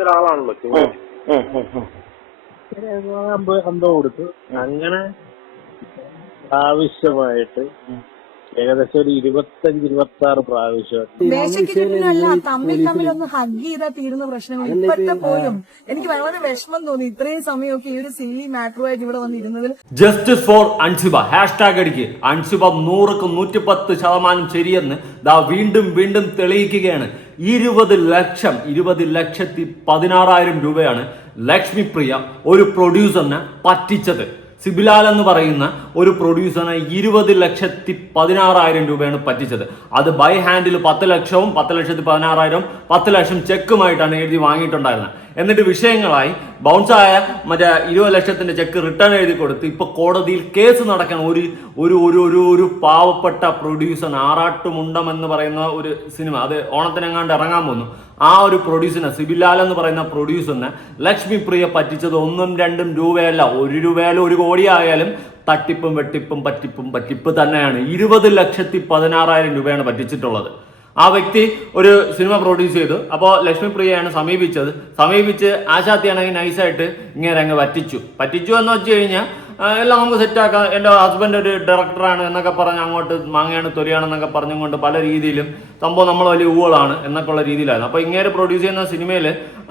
ഒരാളാണല്ലോ ചോദിച്ചു. എന്തോ കൊടുത്തു. അങ്ങനെ ആവശ്യമായിട്ട് ഏകദേശം ഒരു 25-26 പ്രാവശ്യം തമ്മിലൊന്ന് ഹഗ് ചെയ്താൽ തീരുന്ന പ്രശ്നങ്ങൾ ഇപ്പോഴത്തെ പോലും എനിക്ക് വളരെ വിഷമം തോന്നി. ഇത്രയും സമയമൊക്കെ ഈ ഒരു സില്ലി മാറ്ററുമായിട്ട് ഇവിടെ വന്നിരുന്നതിൽ. ജസ്റ്റിസ് ഫോർ അൻസിബ ഹാഷ്ടാഗ് അടിക്ക്. അൻസിബ 100ക്ക് 110% ശരിയെന്ന് വീണ്ടും വീണ്ടും തെളിയിക്കുകയാണ്. 20,16,000 രൂപയാണ് ലക്ഷ്മിപ്രിയ ഒരു പ്രൊഡ്യൂസറിനെ പറ്റിച്ചത്. സിബിലാൽ എന്ന് പറയുന്ന ഒരു പ്രൊഡ്യൂസറിനെ 20,16,000 രൂപയാണ് പറ്റിച്ചത്. അത് ബൈ ഹാൻഡിൽ 10 ലക്ഷവും 10,16,000 10 ലക്ഷം ചെക്കുമായിട്ടാണ് എഴുതി വാങ്ങിയിട്ടുണ്ടായിരുന്നത്. എന്നിട്ട് വിഷയങ്ങളായി ബൗൺസായ മറ്റേ 20 ലക്ഷത്തിന്റെ ചെക്ക് റിട്ടേൺ എഴുതി കൊടുത്ത് ഇപ്പൊ കോടതിയിൽ കേസ് നടക്കാൻ ഒരു പാവപ്പെട്ട പ്രൊഡ്യൂസർ ആറാട്ടുമുണ്ടം എന്ന് പറയുന്ന ഒരു സിനിമ അത് ഓണത്തിനെങ്ങാണ്ട് ഇറങ്ങാൻ പോകുന്നു. ആ ഒരു പ്രൊഡ്യൂസറിനെ സിബിലാൽ എന്ന് പറയുന്ന പ്രൊഡ്യൂസറിനെ ലക്ഷ്മിപ്രിയ പറ്റിച്ചത് 1-2 രൂപയല്ല, 1 രൂപയാലും 1 കോടി ആയാലും തട്ടിപ്പും വെട്ടിപ്പും പറ്റിപ്പ് തന്നെയാണ്. 20,16,000 രൂപയാണ് പറ്റിച്ചിട്ടുള്ളത്. ആ വ്യക്തി ഒരു സിനിമ പ്രൊഡ്യൂസ് ചെയ്തു. അപ്പോൾ ലക്ഷ്മിപ്രിയയാണ് സമീപിച്ച് ആശാത്തിയാണെങ്കിൽ നൈസായിട്ട് ഇങ്ങനെ അങ്ങ് പറ്റിച്ചു എന്ന് വെച്ച് കഴിഞ്ഞാൽ എല്ലാം നമുക്ക് സെറ്റാക്കാം, എൻ്റെ ഹസ്ബൻഡ് ഒരു ഡയറക്ടറാണ് എന്നൊക്കെ പറഞ്ഞ് അങ്ങോട്ട് മാങ്ങയാണ് തൊലിയാണെന്നൊക്കെ പറഞ്ഞുകൊണ്ട് പല രീതിയിലും സംഭവം നമ്മൾ വലിയ ഊളാണ് എന്നൊക്കെ ഉള്ള രീതിയിലായിരുന്നു. അപ്പോൾ ഇങ്ങനെ പ്രൊഡ്യൂസ് ചെയ്യുന്ന സിനിമയിൽ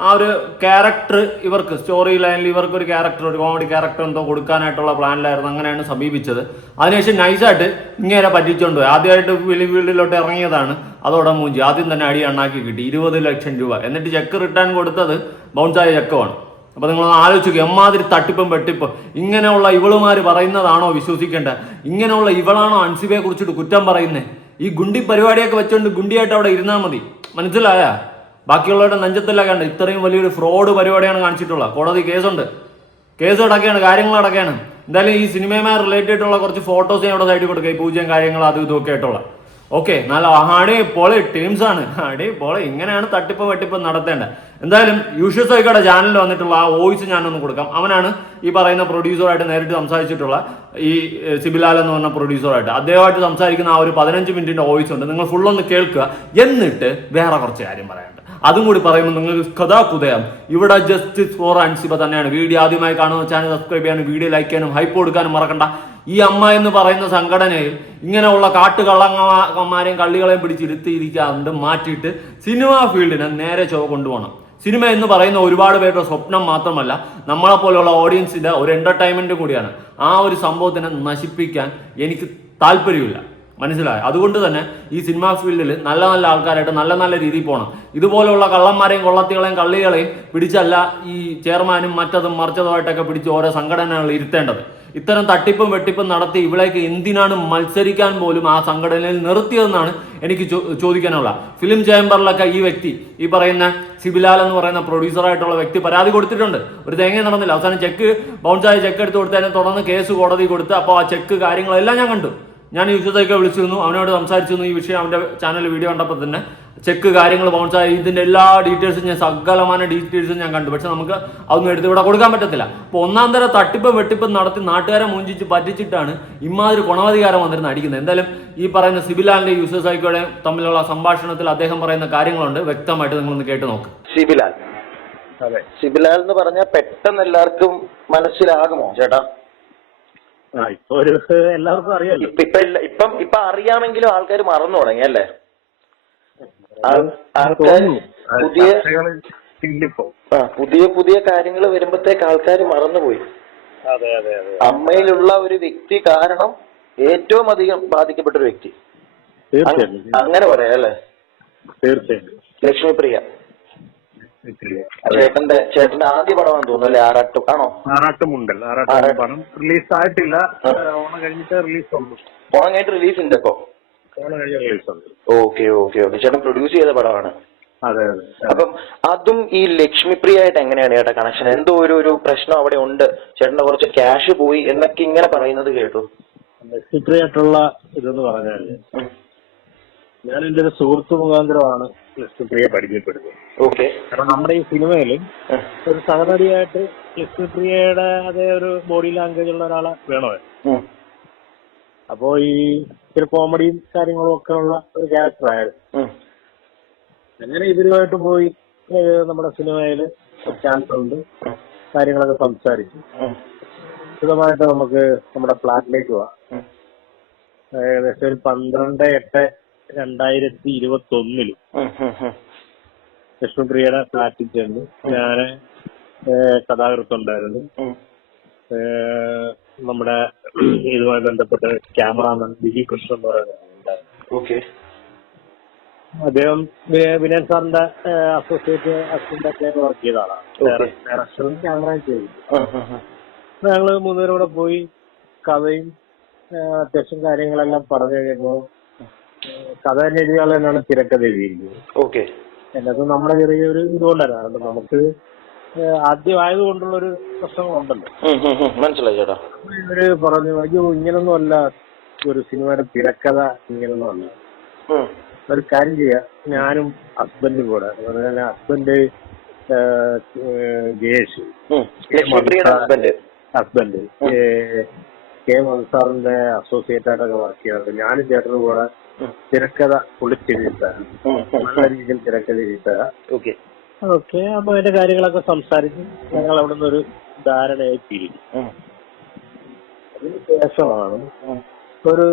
ആ ഒരു ക്യാരക്ടർ ഇവർക്ക് സ്റ്റോറി ലൈനിൽ ഇവർക്ക് ഒരു ക്യാരക്ടർ, ഒരു കോമഡി ക്യാരക്ടർ എന്തോ കൊടുക്കാനായിട്ടുള്ള പ്ലാനിലായിരുന്നു. അങ്ങനെയാണ് സമീപിച്ചത്. അതിനുശേഷം നൈസായിട്ട് ഇങ്ങനെ പറ്റിച്ചുകൊണ്ട് പോയി. ആദ്യമായിട്ട് ഫിലിം ഫീൽഡിലോട്ട് ഇറങ്ങിയതാണ്. അതോടെ മൂഞ്ചി ആദ്യം തന്നെ അടി അണ്ണാക്കി കിട്ടി 20 ലക്ഷം രൂപ. എന്നിട്ട് ചെക്ക് റിട്ടേൺ കൊടുത്തത് ബൗൺസായ ചെക്കുമാണ്. അപ്പൊ നിങ്ങൾ ആലോചിക്കുക, എമ്മാതിരി തട്ടിപ്പും വെട്ടിപ്പും. ഇങ്ങനെയുള്ള ഇവളുമാര് പറയുന്നതാണോ വിശ്വസിക്കേണ്ടത്? ഇങ്ങനെയുള്ള ഇവളാണോ അൻസിബയെ കുറിച്ചിട്ട് കുറ്റം പറയുന്നത്? ഈ ഗുണ്ടി പരിപാടിയൊക്കെ വെച്ചോണ്ട് ഗുണ്ടിയായിട്ട് അവിടെ ഇരുന്നാൽ മതി. മനസ്സിലായ? ബാക്കിയുള്ളവരുടെ നെഞ്ചത്തല്ല കണ്ട ഇത്രയും വലിയൊരു ഫ്രോഡ് പരിപാടിയാണ് കാണിച്ചിട്ടുള്ളത്. കോടതി കേസ് അടക്കുകയാണ്, കാര്യങ്ങൾ അടക്കുകയാണ്. എന്തായാലും ഈ സിനിമയുമായി റിലേറ്റഡ് ആയിട്ടുള്ള കുറച്ച് ഫോട്ടോസ് ഞാൻ ഇവിടെ സൈഡിൽ കൊടുക്കുക. ഈ പൂജയും കാര്യങ്ങളും അതും ഇതൊക്കെ ആയിട്ടുള്ള ഓക്കെ. നല്ല അടിപൊളി ടീംസാണ്, അടിപൊളി. ഇങ്ങനെയാണ് തട്ടിപ്പും വെട്ടിപ്പും നടത്തേണ്ടത്. എന്തായാലും യൂഷ്യസ് ആയിക്കോട്ടെ ചാനലിൽ വന്നിട്ടുള്ള ആ വോയിസ് ഞാനൊന്ന് കൊടുക്കാം. അവനാണ് ഈ പറയുന്ന പ്രൊഡ്യൂസറായിട്ട് നേരിട്ട് സംസാരിച്ചിട്ടുള്ള ഈ സിബിലാൽ എന്ന് പറഞ്ഞ പ്രൊഡ്യൂസറായിട്ട്. അദ്ദേഹമായിട്ട് സംസാരിക്കുന്ന ആ ഒരു 15 മിനിറ്റിന്റെ വോയിസ് ഉണ്ട്. നിങ്ങൾ ഫുള്ളൊന്ന് കേൾക്കുക. എന്നിട്ട് വേറെ കുറച്ച് കാര്യം പറയാനുണ്ട്. അതും കൂടി പറയുമ്പോൾ നിങ്ങൾക്ക് കഥാകുതയം. ഇവിടെ ജസ്റ്റിസ് ഫോർ അൻസിബ തന്നെയാണ്. വീഡിയോ ആദ്യമായി കാണുന്ന ചാനൽ സബ്സ്ക്രൈബ് ചെയ്യാനും വീഡിയോ ലൈക്ക് ചെയ്യാനും ഹൈപ്പ് കൊടുക്കാനും മറക്കണ്ട. ഈ അമ്മ എന്ന് പറയുന്ന സംഘടനയിൽ ഇങ്ങനെയുള്ള കാട്ടുകള്ളന്മാരെയും കള്ളികളെയും പിടിച്ചിരുത്തിയിരിക്കാണ്ട് മാറ്റിയിട്ട് സിനിമാ ഫീൽഡിനെ നേരെ കൊണ്ടുപോകണം. സിനിമ എന്ന് പറയുന്ന ഒരുപാട് പേരുടെ സ്വപ്നം മാത്രമല്ല, നമ്മളെപ്പോലെയുള്ള ഓഡിയൻസിന്റെ ഒരു എന്റർടൈൻമെന്റ് കൂടിയാണ്. ആ ഒരു സംഭവത്തിനെ നശിപ്പിക്കാൻ എനിക്ക് താല്പര്യമില്ല. മനസ്സിലായോ? അതുകൊണ്ട് തന്നെ ഈ സിനിമാ ഫീൽഡിൽ നല്ല ആൾക്കാരായിട്ട് നല്ല രീതിയിൽ പോകണം. ഇതുപോലുള്ള കള്ളന്മാരെയും കൊള്ളത്തികളെയും കള്ളികളെയും പിടിച്ചല്ല ഈ ചെയർമാനും മറ്റതും മറിച്ചതുമായിട്ടൊക്കെ പിടിച്ച് ഓരോ സംഘടനകൾ ഇരുത്തേണ്ടത്. ഇത്തരം തട്ടിപ്പും വെട്ടിപ്പും നടത്തി ഇവിടേക്ക് എന്തിനാണ് മത്സരിക്കാൻ പോലും ആ സംഘടനയിൽ നിർത്തിയതെന്നാണ് എനിക്ക് ചോദിക്കാനുള്ള. ഫിലിം ചേംബറിലൊക്കെ ഈ വ്യക്തി, ഈ പറയുന്ന സിബിലാൽ എന്ന് പറയുന്ന പ്രൊഡ്യൂസറായിട്ടുള്ള വ്യക്തി പരാതി കൊടുത്തിട്ടുണ്ട്. ഒരു തേങ്ങ നടന്നില്ല. അവസാനം ബൗൺസായ ചെക്ക് എടുത്ത് കൊടുത്തതിനെ തുടർന്ന് കേസ് കോടതി കൊടുത്ത്. അപ്പോൾ ആ ചെക്ക് കാര്യങ്ങളെല്ലാം ഞാൻ കണ്ടു. ഞാൻ യൂസൊക്കെ വിളിച്ചിരുന്നു, അവനോട് സംസാരിച്ചിരുന്നു. ഈ വിഷയം അവൻ്റെ ചാനൽ വീഡിയോ കണ്ടപ്പോൾ തന്നെ ചെക്ക് കാര്യങ്ങൾ ബൗൺസായി ഇതിൻ്റെ എല്ലാ ഡീറ്റെയിൽസും ഞാൻ സകലമായ ഡീറ്റെയിൽസും ഞാൻ കണ്ടു. പക്ഷെ നമുക്ക് അതൊന്നും എടുത്ത് ഇവിടെ കൊടുക്കാൻ പറ്റത്തില്ല. അപ്പോൾ ഒന്നാം തരം തട്ടിപ്പും വെട്ടിപ്പും നടത്തി നാട്ടുകാരെ മുഞ്ചിച്ച് പറ്റിച്ചിട്ടാണ് ഇമാതിരി ഗുണവധികാരം വന്നിരുന്ന് അടിക്കുന്നത്. എന്തായാലും ഈ പറയുന്ന സിബിലാലിന്റെ യൂസേഴ്സ് ആയിക്കോടെ തമ്മിലുള്ള സംഭാഷണത്തിൽ അദ്ദേഹം പറയുന്ന കാര്യങ്ങളുണ്ട്. വ്യക്തമായിട്ട് നിങ്ങളൊന്ന് കേട്ട് നോക്ക്. സിബിലാൽ എന്ന് പറഞ്ഞാൽ പെട്ടെന്ന് എല്ലാവർക്കും മനസ്സിലാകുമോ ചേട്ടാ? എല്ലാവർക്കും അറിയാലോ. ഇപ്പൊ അറിയാമെങ്കിലും ആൾക്കാർ മറന്നു തുടങ്ങി അല്ലേ? പുതിയ കാര്യങ്ങൾ വരുമ്പോഴത്തേക്ക് ആൾക്കാർ മറന്നുപോയി. അമ്മയിലുള്ള ഒരു വ്യക്തി കാരണം ഏറ്റവും അധികം ബാധിക്കപ്പെട്ട ഒരു വ്യക്തി, അങ്ങനെ പറയാം അല്ലേ? തീർച്ചയായും. ലക്ഷ്മിപ്രിയ ചേട്ടന്റെ ആദ്യ പടമാണെന്ന് തോന്നുന്നു അല്ലെ? ആണോ? ആറാട്ടുമുണ്ടൽ പടം റിലീസ് ആയിട്ടില്ല. ഓണം കഴിഞ്ഞിട്ട് റിലീസ് ഉണ്ട്. ഓണം കഴിഞ്ഞിട്ട് റിലീസ് ഉണ്ട്. ഇപ്പൊ ഓക്കെ. ചേട്ടൻ പ്രൊഡ്യൂസ് ചെയ്ത പടമാണ്. അതെ. അപ്പം അതും ഈ ലക്ഷ്മിപ്രിയ ആയിട്ട് എങ്ങനെയാണ് ചേട്ടാ കണക്ഷൻ? എന്തോ ഒരു പ്രശ്നം അവിടെ ഉണ്ട്, ചേട്ടന്റെ കുറച്ച് ക്യാഷ് പോയി എന്നൊക്കെ ഇങ്ങനെ പറയുന്നത് കേട്ടു. ലക്ഷ്മിപ്രിയ ആയിട്ടുള്ള ഇതെന്ന് പറഞ്ഞാല് ഞാൻ എൻ്റെ ഒരു സുഹൃത്ത് മുഖാന്തരമാണ് ലക്ഷ്മിപ്രിയ പരിചയപ്പെടുന്നത്. ഓക്കെ. കാരണം നമ്മുടെ ഈ സിനിമയിൽ ഒരു സഹനടിയായിട്ട് ലക്ഷ്മിപ്രിയയുടെ അതേ ഒരു ബോഡി ലാംഗ്വേജ് ഉള്ള ഒരാളെ വേണമായിരുന്നു. അപ്പോ ഈ ഇത്തിരി കോമഡിയും കാര്യങ്ങളും ഒക്കെ ഉള്ള ഒരു ക്യാരക്ടർ ആയിരുന്നു. അങ്ങനെ ഇവരുമായിട്ട് പോയി നമ്മുടെ സിനിമയിൽ ചാൻസ് ഉണ്ട്, കാര്യങ്ങളൊക്കെ സംസാരിച്ചു. വിശദമായിട്ട് നമുക്ക് നമ്മുടെ ഫ്ലാറ്റിലേക്ക് പോവാം. ഏകദേശം ഒരു 12/8/2021 ലക്ഷ്മിപ്രിയയുടെ ഫ്ലാറ്റിൽ ചെന്ന് ഞാന് കഥാകൃത്തുണ്ടായിരുന്നു. നമ്മുടെ ഇതുമായി ബന്ധപ്പെട്ട് ക്യാമറാമാൻ ബിജി കൃഷ്ണൻ എന്ന് പറയുന്നത്. അദ്ദേഹം വിനയൻ സാറിന്റെ അസോസിയേറ്റ് അസിസ്റ്റന്റ് ആയിട്ട് വർക്ക് ചെയ്ത ആളാണ്. ഡയറക്ഷനും ക്യാമറയും ചെയ്തു. ഞങ്ങള് 3 പേരും കൂടെ പോയി കഥയും അത്യാവശ്യം കാര്യങ്ങളെല്ലാം പറഞ്ഞു കഴിഞ്ഞപ്പോ കഥ തന്നെ എഴുതിയാൽ തന്നെയാണ് തിരക്കഥ എഴുതിയിരിക്കുന്നത്. എന്നത് നമ്മുടെ ചെറിയൊരു ഇതുകൊണ്ടാണ്, നമുക്ക് ആദ്യം ആയതുകൊണ്ടുള്ള ഒരു പ്രശ്നങ്ങളുണ്ടല്ലോ. മനസ്സിലായി ചേട്ടാ. ഇവര് പറഞ്ഞു, അയ്യോ ഇങ്ങനൊന്നും അല്ല ഒരു സിനിമയുടെ തിരക്കഥ, ഇങ്ങനൊന്നും അല്ല. ഒരു കാര്യം ചെയ്യാം, ഞാനും ഹസ്ബൻഡും കൂടെ, ഹസ്ബൻഡ് ജയേഷ്, ഹസ്ബൻഡ് കെ മൻസാറിന്റെ അസോസിയേറ്റ് ആയിട്ടൊക്കെ വർക്ക് ചെയ്യാറുണ്ട്. ഞാനും ചേട്ടനും കൂടെ തിരക്കഥ പൊളിച്ചെഴുതിത്തരാം, നല്ല രീതിയിൽ തിരക്കഥ എഴുതിത്തരാം. ഓക്കെ, അപ്പൊ അതിന്റെ കാര്യങ്ങളൊക്കെ സംസാരിച്ച് ഞങ്ങൾ അവിടെ നിന്നൊരു ധാരണയായി പിരിഞ്ഞു. അതിന് ശേഷമാണ് ഒരു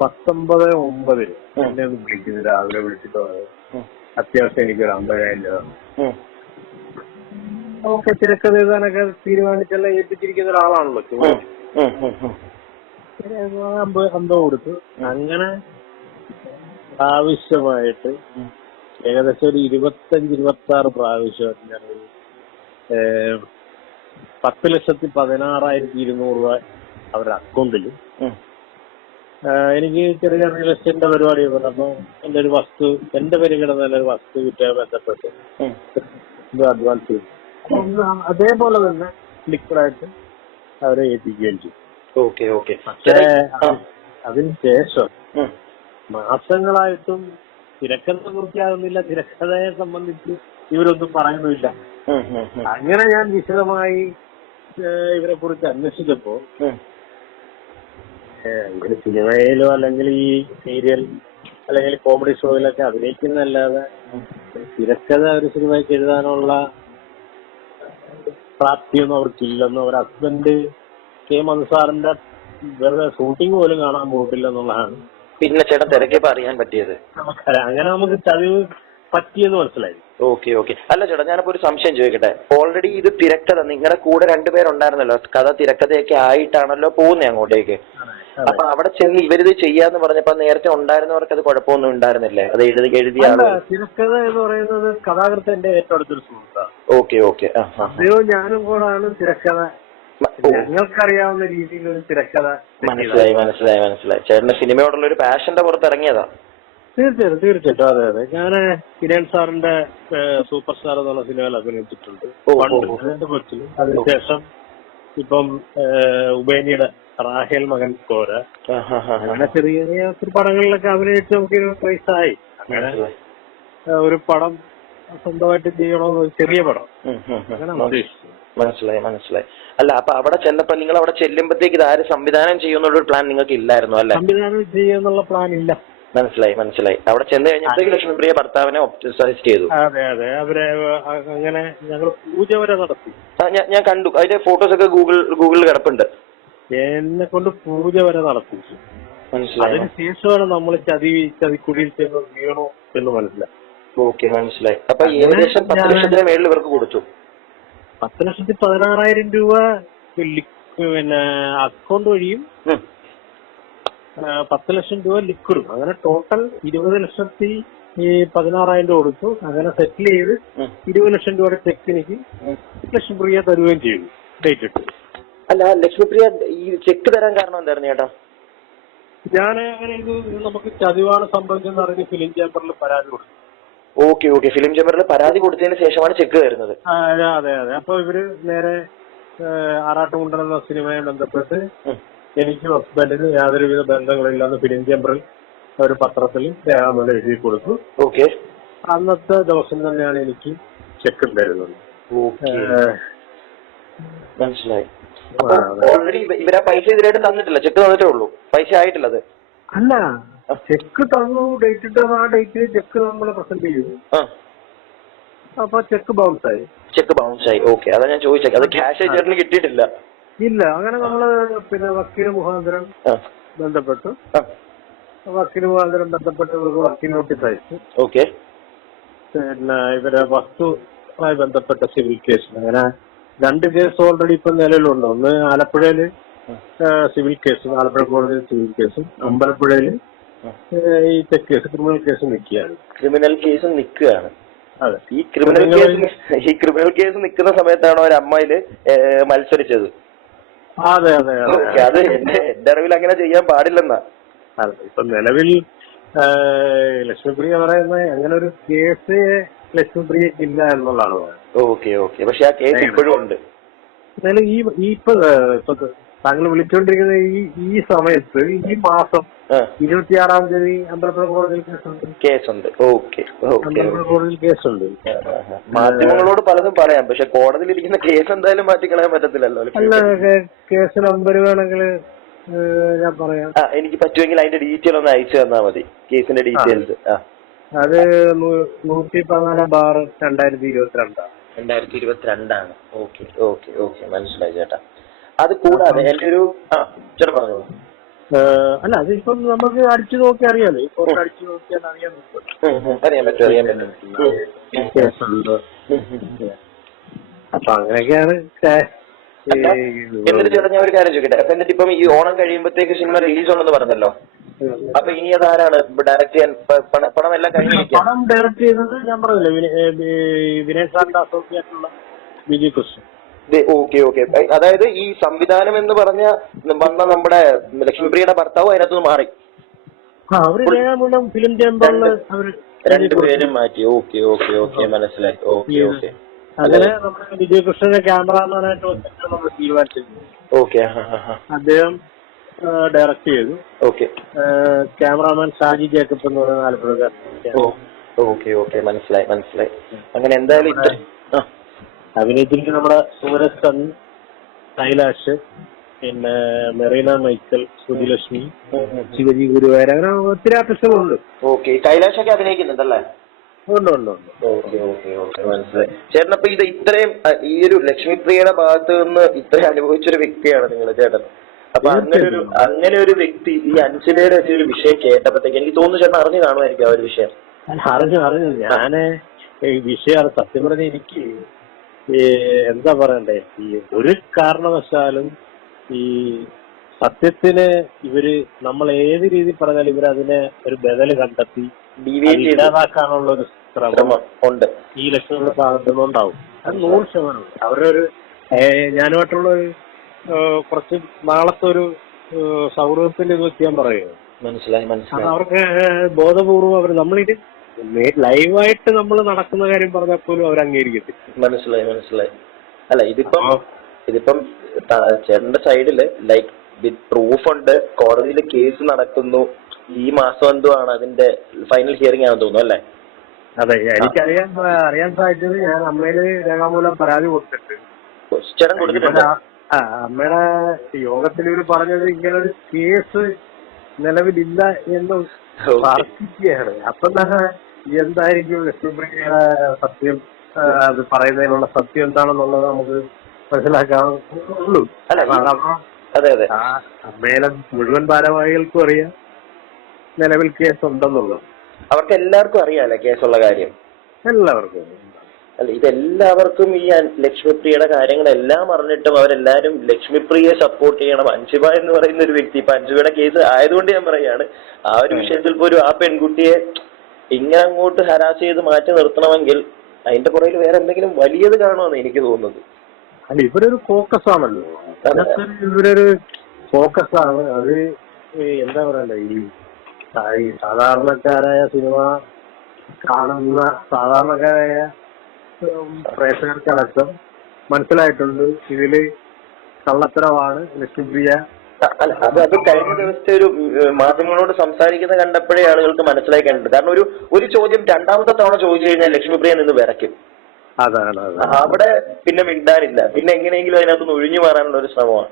19/9 എന്നെ ഒന്ന് വിളിക്കുന്നു, രാവിലെ വിളിച്ചിട്ട് അത്യാവശ്യം എനിക്കൊരു 50,000 രൂപ. ഓക്കെ, തിരക്കഥ എഴുതാനൊക്കെ തീരുമാനിച്ചെല്ലാം ഏൽപ്പിച്ചിരിക്കുന്ന ഒരാളാണല്ലോ. 50 കൊടുത്തു. അങ്ങനെ ആവശ്യമായിട്ട് ഏകദേശം ഒരു 25-26 പ്രാവശ്യം ഞാൻ 10,16,200 രൂപ അവരുടെ അക്കൗണ്ടില്. എനിക്ക് ചെറിയ റിയൽ എസ്റ്റേറ്റിന്റെ പരിപാടിയൊക്കെ ഉണ്ട്. അപ്പൊ എന്റെ ഒരു വസ്തു, എന്റെ പേര് കിടന്ന ഒരു വസ്തു വിറ്റുമായി ബന്ധപ്പെട്ട് അഡ്വാൻസ് ചെയ്തു. അതേപോലെ തന്നെ ലിക്വിഡായിട്ട് അവരെ ഏൽപ്പിക്കുകയും ചെയ്തു. പക്ഷേ അതിന് ശേഷം മാസങ്ങളായിട്ടും തിരക്കഥ പൂർത്തിയാകുന്നില്ല. തിരക്കഥയെ സംബന്ധിച്ച് ഇവരൊന്നും പറയുന്നില്ല. അങ്ങനെ ഞാൻ വിശദമായി ഇവരെ കുറിച്ച് അന്വേഷിച്ചപ്പോ ഇവര് സിനിമയിലോ അല്ലെങ്കിൽ ഈ സീരിയൽ അല്ലെങ്കിൽ കോമഡി ഷോയിലൊക്കെ അഭിനയിക്കുന്നല്ലാതെ തിരക്കഥ ഒരു സിനിമയ്ക്ക് എഴുതാനുള്ള പ്രാപ്തിയൊന്നും അവർക്കില്ലെന്നും അവർ ഹസ്ബൻഡ് കെ മൻസാറിന്റെ വെറുതെ ഷൂട്ടിംഗ് പോലും കാണാൻ പോയിട്ടില്ലെന്നുള്ളതാണ് പിന്നെ ചേട്ടൻ തിരക്കിയപ്പോ അറിയാൻ പറ്റിയത്. അങ്ങനെ നമുക്ക് ചതിവ് പറ്റിയെന്ന് മനസ്സിലായി. അല്ല ചേട്ടാ, ഞാനിപ്പോ ഒരു സംശയം ചോദിക്കട്ടെ. ഓൾറെഡി ഇത് തിരക്കഥ നിങ്ങളുടെ കൂടെ 2 പേരുണ്ടായിരുന്നല്ലോ, കഥ തിരക്കഥയൊക്കെ ആയിട്ടാണല്ലോ പോകുന്നത് അങ്ങോട്ടേക്ക്. അപ്പൊ അവിടെ ചെന്ന് ഇവരിത് ചെയ്യാന്ന് പറഞ്ഞപ്പോ നേരത്തെ ഉണ്ടായിരുന്നവർക്ക് അത് കുഴപ്പമൊന്നും ഉണ്ടായിരുന്നില്ലേ? അത് എഴുതിയ തിരക്കഥ എന്ന് പറയുന്നത് കഥാകൃത്തിന്റെ ഏറ്റവും അടുത്തൊരു സുഹൃത്താണ്. അതെയോ? ഞാനും കൂടാണ് തിരക്കഥ, ഞങ്ങൾക്കറിയാവുന്ന രീതിയിൽ ഒരു തിരക്കഥ. മനസ്സിലായി. ചേട്ടന്റെ സിനിമയോടുള്ള ഒരു പാഷന്റെ പുറത്ത് ഇറങ്ങിയതാ. തീർച്ചയായിട്ടും. അതെ. ഞാൻ കിരൺ സാറിന്റെ സൂപ്പർ സ്റ്റാർ എന്നുള്ള സിനിമയിൽ അഭിനയിച്ചിട്ടുണ്ട് കൊച്ചിൽ. അതിനുശേഷം ഇപ്പം ഉബേനിയുടെ റാഹേൽ മകൻ കോര, അങ്ങനെ ചെറിയ ചെറിയ ഒത്തിരി പടങ്ങളിലൊക്കെ അഭിനയിച്ച് നമുക്ക് പൈസയായി. അങ്ങനെ ഒരു പടം സ്വന്തമായിട്ട് ചെയ്യണമെന്ന്, ചെറിയ പടം അങ്ങനെ ഉദ്ദേശിച്ചു. മനസ്സിലായി. അല്ല, അപ്പൊ അവിടെ ചെന്നപ്പോ നിങ്ങൾ അവിടെ ചെല്ലുമ്പോഴത്തേക്ക് ഇത് ആര് സംവിധാനം ചെയ്യുന്നുള്ള പ്ലാൻ നിങ്ങൾക്ക് ഇല്ലായിരുന്നു അല്ലെ? സംവിധാനം ചെയ്യുന്നുള്ള പ്ലാൻ ഇല്ല. മനസ്സിലായി. അവിടെ ചെന്ന് കഴിഞ്ഞപ്പോഴത്തേക്ക് ലക്ഷ്മിപ്രിയ ഭർത്താവിനെ സജസ്റ്റ് ചെയ്തു. അതെ. അവരെ അങ്ങനെ ഞങ്ങൾ പൂജ വരെ നടത്തി. ഞാൻ കണ്ടു, അതിന്റെ ഫോട്ടോസ് ഒക്കെ ഗൂഗിളിൽ കിടപ്പുണ്ട്. എന്നെ കൊണ്ട് പൂജ വരെ നടത്തിച്ചു. അതിനുശേഷമാണ് നമ്മൾ ചതിക്കുടിയിൽ ചെന്ന് വീണു എന്ന് മനസ്സിലായി. മനസ്സിലായി. അപ്പൊ ഏകദേശം 10 ലക്ഷത്തിന് മേളിൽ ഇവർക്ക് കൊടുത്തു. 10,16,000 രൂപ പിന്നെ അക്കൗണ്ട് വഴിയും 10 ലക്ഷം രൂപ ലിക്വിഡും, അങ്ങനെ ടോട്ടൽ 20,16,000 രൂപ കൊടുത്തു. അങ്ങനെ സെറ്റിൽ ചെയ്ത് 20 ലക്ഷം രൂപയുടെ ചെക്ക് എനിക്ക് ലക്ഷ്മിപ്രിയ തരുകയും ചെയ്തു, ഡേറ്റ് ഇട്ടു. അല്ല, ലക്ഷ്മിപ്രിയ ഈ ചെക്ക് തരാൻ കാരണം എന്തായിരുന്നു ചേട്ടാ? ഞാൻ അങ്ങനെ ഇത് നമുക്ക് ചതിവാണ് സംഭവിച്ചെന്ന് അറിഞ്ഞ് ഫിലിം ചേംബറിൽ പരാതി കൊടുത്തു. ഫിലിം ചേംബറിൽ പരാതി കൊടുത്തതിന് ശേഷമാണ് ചെക്ക് വരുന്നത്. അതെ. അപ്പൊ ഇവര് നേരെ ആറാട്ടുമുണ്ടൻ എന്ന സിനിമയെ ബന്ധപ്പെട്ട് എനിക്കും ഹസ്ബൻഡിനും യാതൊരുവിധ ബന്ധങ്ങളില്ലാന്ന് ഫിലിം ചേംബറിൽ ഒരു പത്രത്തിൽ രേഖാമൂലം എഴുതി കൊടുത്തു. അന്നത്തെ ദിവസം തന്നെയാണ് എനിക്ക് ചെക്ക് തരുന്നത്. മനസ്സിലായി. ഓൾറെഡി ഇവരാ പൈസ ഇതിലായിട്ട് തന്നിട്ടില്ല, ചെക്ക് തന്നിട്ടേ ഉള്ളൂ, പൈസ ആയിട്ടില്ല. അത് അല്ല, ചെക്ക് തന്നു, ഡേറ്റ് ഇട്ട് ആ ഡേറ്റ് ചെക്ക് നമ്മൾ പ്രസന്റ് ചെയ്തു. അപ്പൊ ചെക്ക് ബൗൺസ് ആയി. ചെക്ക് ബൗൺസ് ആയി. ഓക്കെ, അതാ ഞാൻ ചോദിച്ചത്. അത് ക്യാഷ് ചേട്ടന് കിട്ടിയിട്ടില്ല? ഇല്ല. അങ്ങനെ നമ്മള് പിന്നെ വക്കീല് മുഖാന്തരം ബന്ധപ്പെട്ടു. വക്കീല് മുഖാന്തരം ബന്ധപ്പെട്ട് ഇവർക്ക് വക്കീൽ നോട്ടീസ് അയച്ചു. ഓക്കെ. പിന്നെ ഇവരെ വസ്തുമായി ബന്ധപ്പെട്ട സിവിൽ കേസ്, അങ്ങനെ 2 കേസ് ഓൾറെഡി ഇപ്പൊ നിലവിലുണ്ട്. ഒന്ന് ആലപ്പുഴയില് സിവിൽ കേസും, ആലപ്പുഴ കോടതിയിൽ സിവിൽ കേസും, അമ്പലപ്പുഴയില് ഈ ചെക്ക് കേസ് ക്രിമിനൽ കേസ് നിൽക്കുകയാണ്. ക്രിമിനൽ കേസ് നിൽക്കുകയാണ്. അതെ. ഈ ക്രിമിനൽ കേസ് നിൽക്കുന്ന സമയത്താണോ ഒരു അമ്മയില് മത്സരിച്ചത്? അതെ അതെ അതെ. അത് എന്റെ അറിവിൽ അങ്ങനെ ചെയ്യാൻ പാടില്ലെന്നാ. അതെ. ഇപ്പൊ നിലവിൽ ലക്ഷ്മിപ്രിയ പറയുന്നത് അങ്ങനെ ഒരു കേസ് ലക്ഷ്മിപ്രിയക്ക് ഇല്ല എന്നുള്ളതാണ്. Okay okay. പക്ഷെ ആ കേസ് ഇപ്പോഴും ഉണ്ട്. എന്നാലും ഇപ്പൊ താങ്കൾ വിളിച്ചോണ്ടിരിക്കുന്ന ഈ സമയത്ത് ഈ മാസം 26-ാം തീയതി അമ്പലപ്പുഴ കോടതിയിൽ കേസുണ്ട്. ഓക്കെ. അമ്പലപ്പുഴ കോടതിയിൽ കേസുണ്ട്. മാധ്യമങ്ങളോട് പലതും പറയാം, പക്ഷെ കോടതിയിൽ ഇരിക്കുന്ന കേസ് എന്തായാലും മാറ്റിക്കളയാൻ പറ്റത്തില്ലല്ലോ. അല്ല, കേസ് നമ്പർ വേണമെങ്കിൽ ഞാൻ പറയാം. എനിക്ക് പറ്റുമെങ്കിൽ അതിന്റെ ഡീറ്റെയിൽ ഒന്ന് അയച്ചു തന്നാൽ മതി, കേസിന്റെ ഡീറ്റെയിൽസ്. അത് 114/2022. 2022 ഓക്കെ ഓക്കെ ഓക്കെ, മനസ്സിലായി ചേട്ടാ. അത് കൂടാതെ എന്റെ ഒരു ചേട്ടാ പറഞ്ഞോളൂ. അല്ല, അതിപ്പം നമുക്ക് അടിച്ചു നോക്കി അറിയാലോ. ഈ ഫോട്ടോ അടിച്ചു നോക്കിയാൽ അറിയാൻ പറ്റും. അപ്പൊ അങ്ങനെയൊക്കെയാണ്. എന്നിട്ട് ചേട്ടാ ഞാൻ ഒരു കാര്യം ചോദിക്കട്ടെ. അപ്പൊ എന്നിട്ട് ഇപ്പം ഈ ഓണം കഴിയുമ്പോഴത്തേക്ക് സിനിമ റിലീസ് ഉണ്ടെന്ന് പറഞ്ഞല്ലോ. അപ്പൊ ഇനി അതാരാണ് ഡയറക്ട് ചെയ്യാൻ? പടം എല്ലാം കഴിഞ്ഞിരിക്കും. പടം ഡയറക്ട് ചെയ്യുന്നത് ഞാൻ പറഞ്ഞില്ലേ, വിനയ് സാറിന്റെ അസോസിയേറ്റുള്ള ബിജി കൃഷ്ണൻ. Okay okay. അതായത് ഈ സംവിധാനം എന്ന് പറഞ്ഞ വന്ന നമ്മുടെ ലക്ഷ്മിപ്രിയയുടെ ഭർത്താവ് അതിനകത്ത് മാറി. അവര് രേഖാമൂലം ഫിലിം ചേംബറില് അവര് 2 പേരും മാറ്റി. ഓക്കെ ഓക്കെ ഓക്കെ, മനസ്സിലായി. Okay okay. അതിന് നമ്മുടെ വിജയ് കൃഷ്ണനെ ക്യാമറാമാനായിട്ട് വെച്ചിട്ട് നമ്മൾ തീരുമാനിച്ചിരുന്നു. ഓക്കെ. അദ്ദേഹം ഡയറക്ട് ചെയ്തു. ഓക്കെ. ക്യാമറാമാൻ ഷാജി ജേക്കബ് എന്ന് പറയുന്ന ആലപ്പുഴക്കാരൻ. ഓക്കെ ഓക്കെ, മനസ്സിലായി മനസ്സിലായി. അങ്ങനെ എന്തായാലും അഭിനയിച്ചിരിക്കുന്ന നമ്മുടെ സൂരജ് സൺ, കൈലാഷ്, പിന്നെ മെറീന മൈക്കൽ, സുധിലക്ഷ്മി, ശിവജി ഗുരുവായൂർ, അങ്ങനെ ഒത്തിരി ആർട്ടിസ്റ്റുകളുണ്ട്. ഓക്കെ. കൈലാഷൊക്കെ അഭിനയിക്കുന്നുണ്ടല്ലേ? ഉണ്ട് ഉണ്ട് ഉണ്ട്. ഓക്കെ ഓക്കെ ഓക്കെ, മനസ്സിലായി. ചേട്ടൻ അപ്പൊ ഇത് ഇത്രയും ഈ ഒരു ലക്ഷ്മിപ്രിയയുടെ ഭാഗത്ത് നിന്ന് ഇത്രയും അനുഭവിച്ചൊരു വ്യക്തിയാണ് നിങ്ങൾ ചേട്ടൻ. അപ്പൊ അങ്ങനെ ഒരു വ്യക്തി ഈ അഞ്ചിലയുടെ ഒരു വിഷയം കേട്ടപ്പോഴത്തേക്ക് എനിക്ക് തോന്നുന്നു ചേട്ടൻ അറിഞ്ഞു കാണുമായിരിക്കും ആ ഒരു വിഷയം. അറിഞ്ഞു. ഞാന് ഈ വിഷയം സത്യം പറഞ്ഞ എനിക്ക് എന്താ പറയണ്ടേ, ഈ ഒരു കാരണവശാലും ഈ സത്യത്തിന് ഇവര് നമ്മൾ ഏത് രീതിയിൽ പറഞ്ഞാലും ഇവരതിനെ ഒരു ബദല് കണ്ടെത്തി ഇല്ലാതാക്കാനുള്ള ഒരു ശ്രമം ഉണ്ട് ഈ ലക്ഷ്യങ്ങളുടെ ഭാഗത്തുനിന്നുണ്ടാവും. അത് 100%. അവരൊരു ഞാനുമായിട്ടുള്ള ഒരു കുറച്ച് നാളത്തെ ഒരു സൗഹൃദത്തിന്റെ ഇത് വെച്ച് ഞാൻ പറയുക. മനസ്സിലായി. അവർക്ക് ബോധപൂർവം അവർ നമ്മളിത് ലൈവായിട്ട് നമ്മൾ നടക്കുന്ന കാര്യം പറഞ്ഞാൽ പോലും അവർ അംഗീകരിക്കത്തില്ല. മനസ്സിലായി. അല്ല, ഇതിപ്പം ചേട്ടന്റെ സൈഡില് ലൈക്ക് വിത്ത് പ്രൂഫ് ഉണ്ട്, കോടതിയിൽ കേസ് നടക്കുന്നു, ഈ മാസം എന്തോ ആണ് അതിന്റെ ഫൈനൽ ഹിയറിംഗ് ആണെന്ന് തോന്നുന്നു അല്ലേ? അതെ, അറിയാൻ സാധിച്ചത് ഞാൻ അമ്മയില് രേഖാമൂലം പരാതി കൊടുത്തിട്ട് ചേട്ടൻ കൊടുത്തിട്ടുണ്ട്. അമ്മയുടെ യോഗത്തിൽ പറഞ്ഞത് ഇങ്ങനൊരു കേസ് നിലവിലില്ല എന്ന് പ്രാർത്ഥിക്കുകയാണ്. അപ്പം തന്നെ എന്തായിരിക്കും ലക്ഷ്മിപ്രിയയുടെ സത്യം, അത് പറയുന്നതിനുള്ള സത്യം എന്താണെന്നുള്ളത് നമുക്ക് മനസ്സിലാക്കാവുള്ളൂ. അതെ അതെ. അമ്മയിലെ മുഴുവൻ ഭാരവാഹികൾക്കും അറിയാം നിലവിൽ കേസ് ഉണ്ടെന്നുള്ളത്. അവർക്ക് എല്ലാവർക്കും അറിയാലേ കേസുള്ള കാര്യം? എല്ലാവർക്കും. അല്ല, ഇതെല്ലാവർക്കും ഈ ലക്ഷ്മിപ്രിയയുടെ കാര്യങ്ങളെല്ലാം അറിഞ്ഞിട്ടും അവരെല്ലാരും ലക്ഷ്മിപ്രിയയെ സപ്പോർട്ട് ചെയ്യണം. അൻഷിബ എന്ന് പറയുന്ന ഒരു വ്യക്തി, ഇപ്പൊ അൻഷിബയുടെ കേസ് ആയതുകൊണ്ട് ഞാൻ പറയാണ്, ആ ഒരു വിഷയത്തിൽ പോലും ആ പെൺകുട്ടിയെ ഇങ്ങനെ അങ്ങോട്ട് ഹരാസ് ചെയ്ത് മാറ്റി നിർത്തണമെങ്കിൽ അതിന്റെ പുറകിൽ വേറെ എന്തെങ്കിലും വലിയത് കാണുമെന്ന് എനിക്ക് തോന്നുന്നത്. അല്ല, ഇവരൊരു ഫോക്കസ് ആണല്ലോ, ഇവരൊരു ഫോക്കസ് ആണ്. അത് എന്താ പറയണ്ടേ, ഈ സാധാരണക്കാരായ സിനിമ കാണുന്ന സാധാരണക്കാരായ പ്രേക്ഷകർക്കടക്കം മനസ്സിലായിട്ടുണ്ട് ഇതില് കള്ളത്തരമാണ് ലക്ഷ്മിപ്രിയ. അത് കഴിഞ്ഞ ദിവസത്തെ ഒരു മാധ്യമങ്ങളോട് സംസാരിക്കുന്ന കണ്ടപ്പോഴേ ആളുകൾക്ക് മനസ്സിലായി കണ്ടിട്ടുണ്ട്. കാരണം ഒരു ചോദ്യം 2ാമത്തെ തവണ ചോദിച്ചു കഴിഞ്ഞാൽ ലക്ഷ്മിപ്രിയ നിന്ന് വിറയ്ക്കും. അതാണ് അവിടെ പിന്നെ മിണ്ടാനില്ല, പിന്നെ എങ്ങനെയെങ്കിലും അതിനകത്ത് ഒഴിഞ്ഞു മാറാനുള്ള ഒരു ശ്രമമാണ്.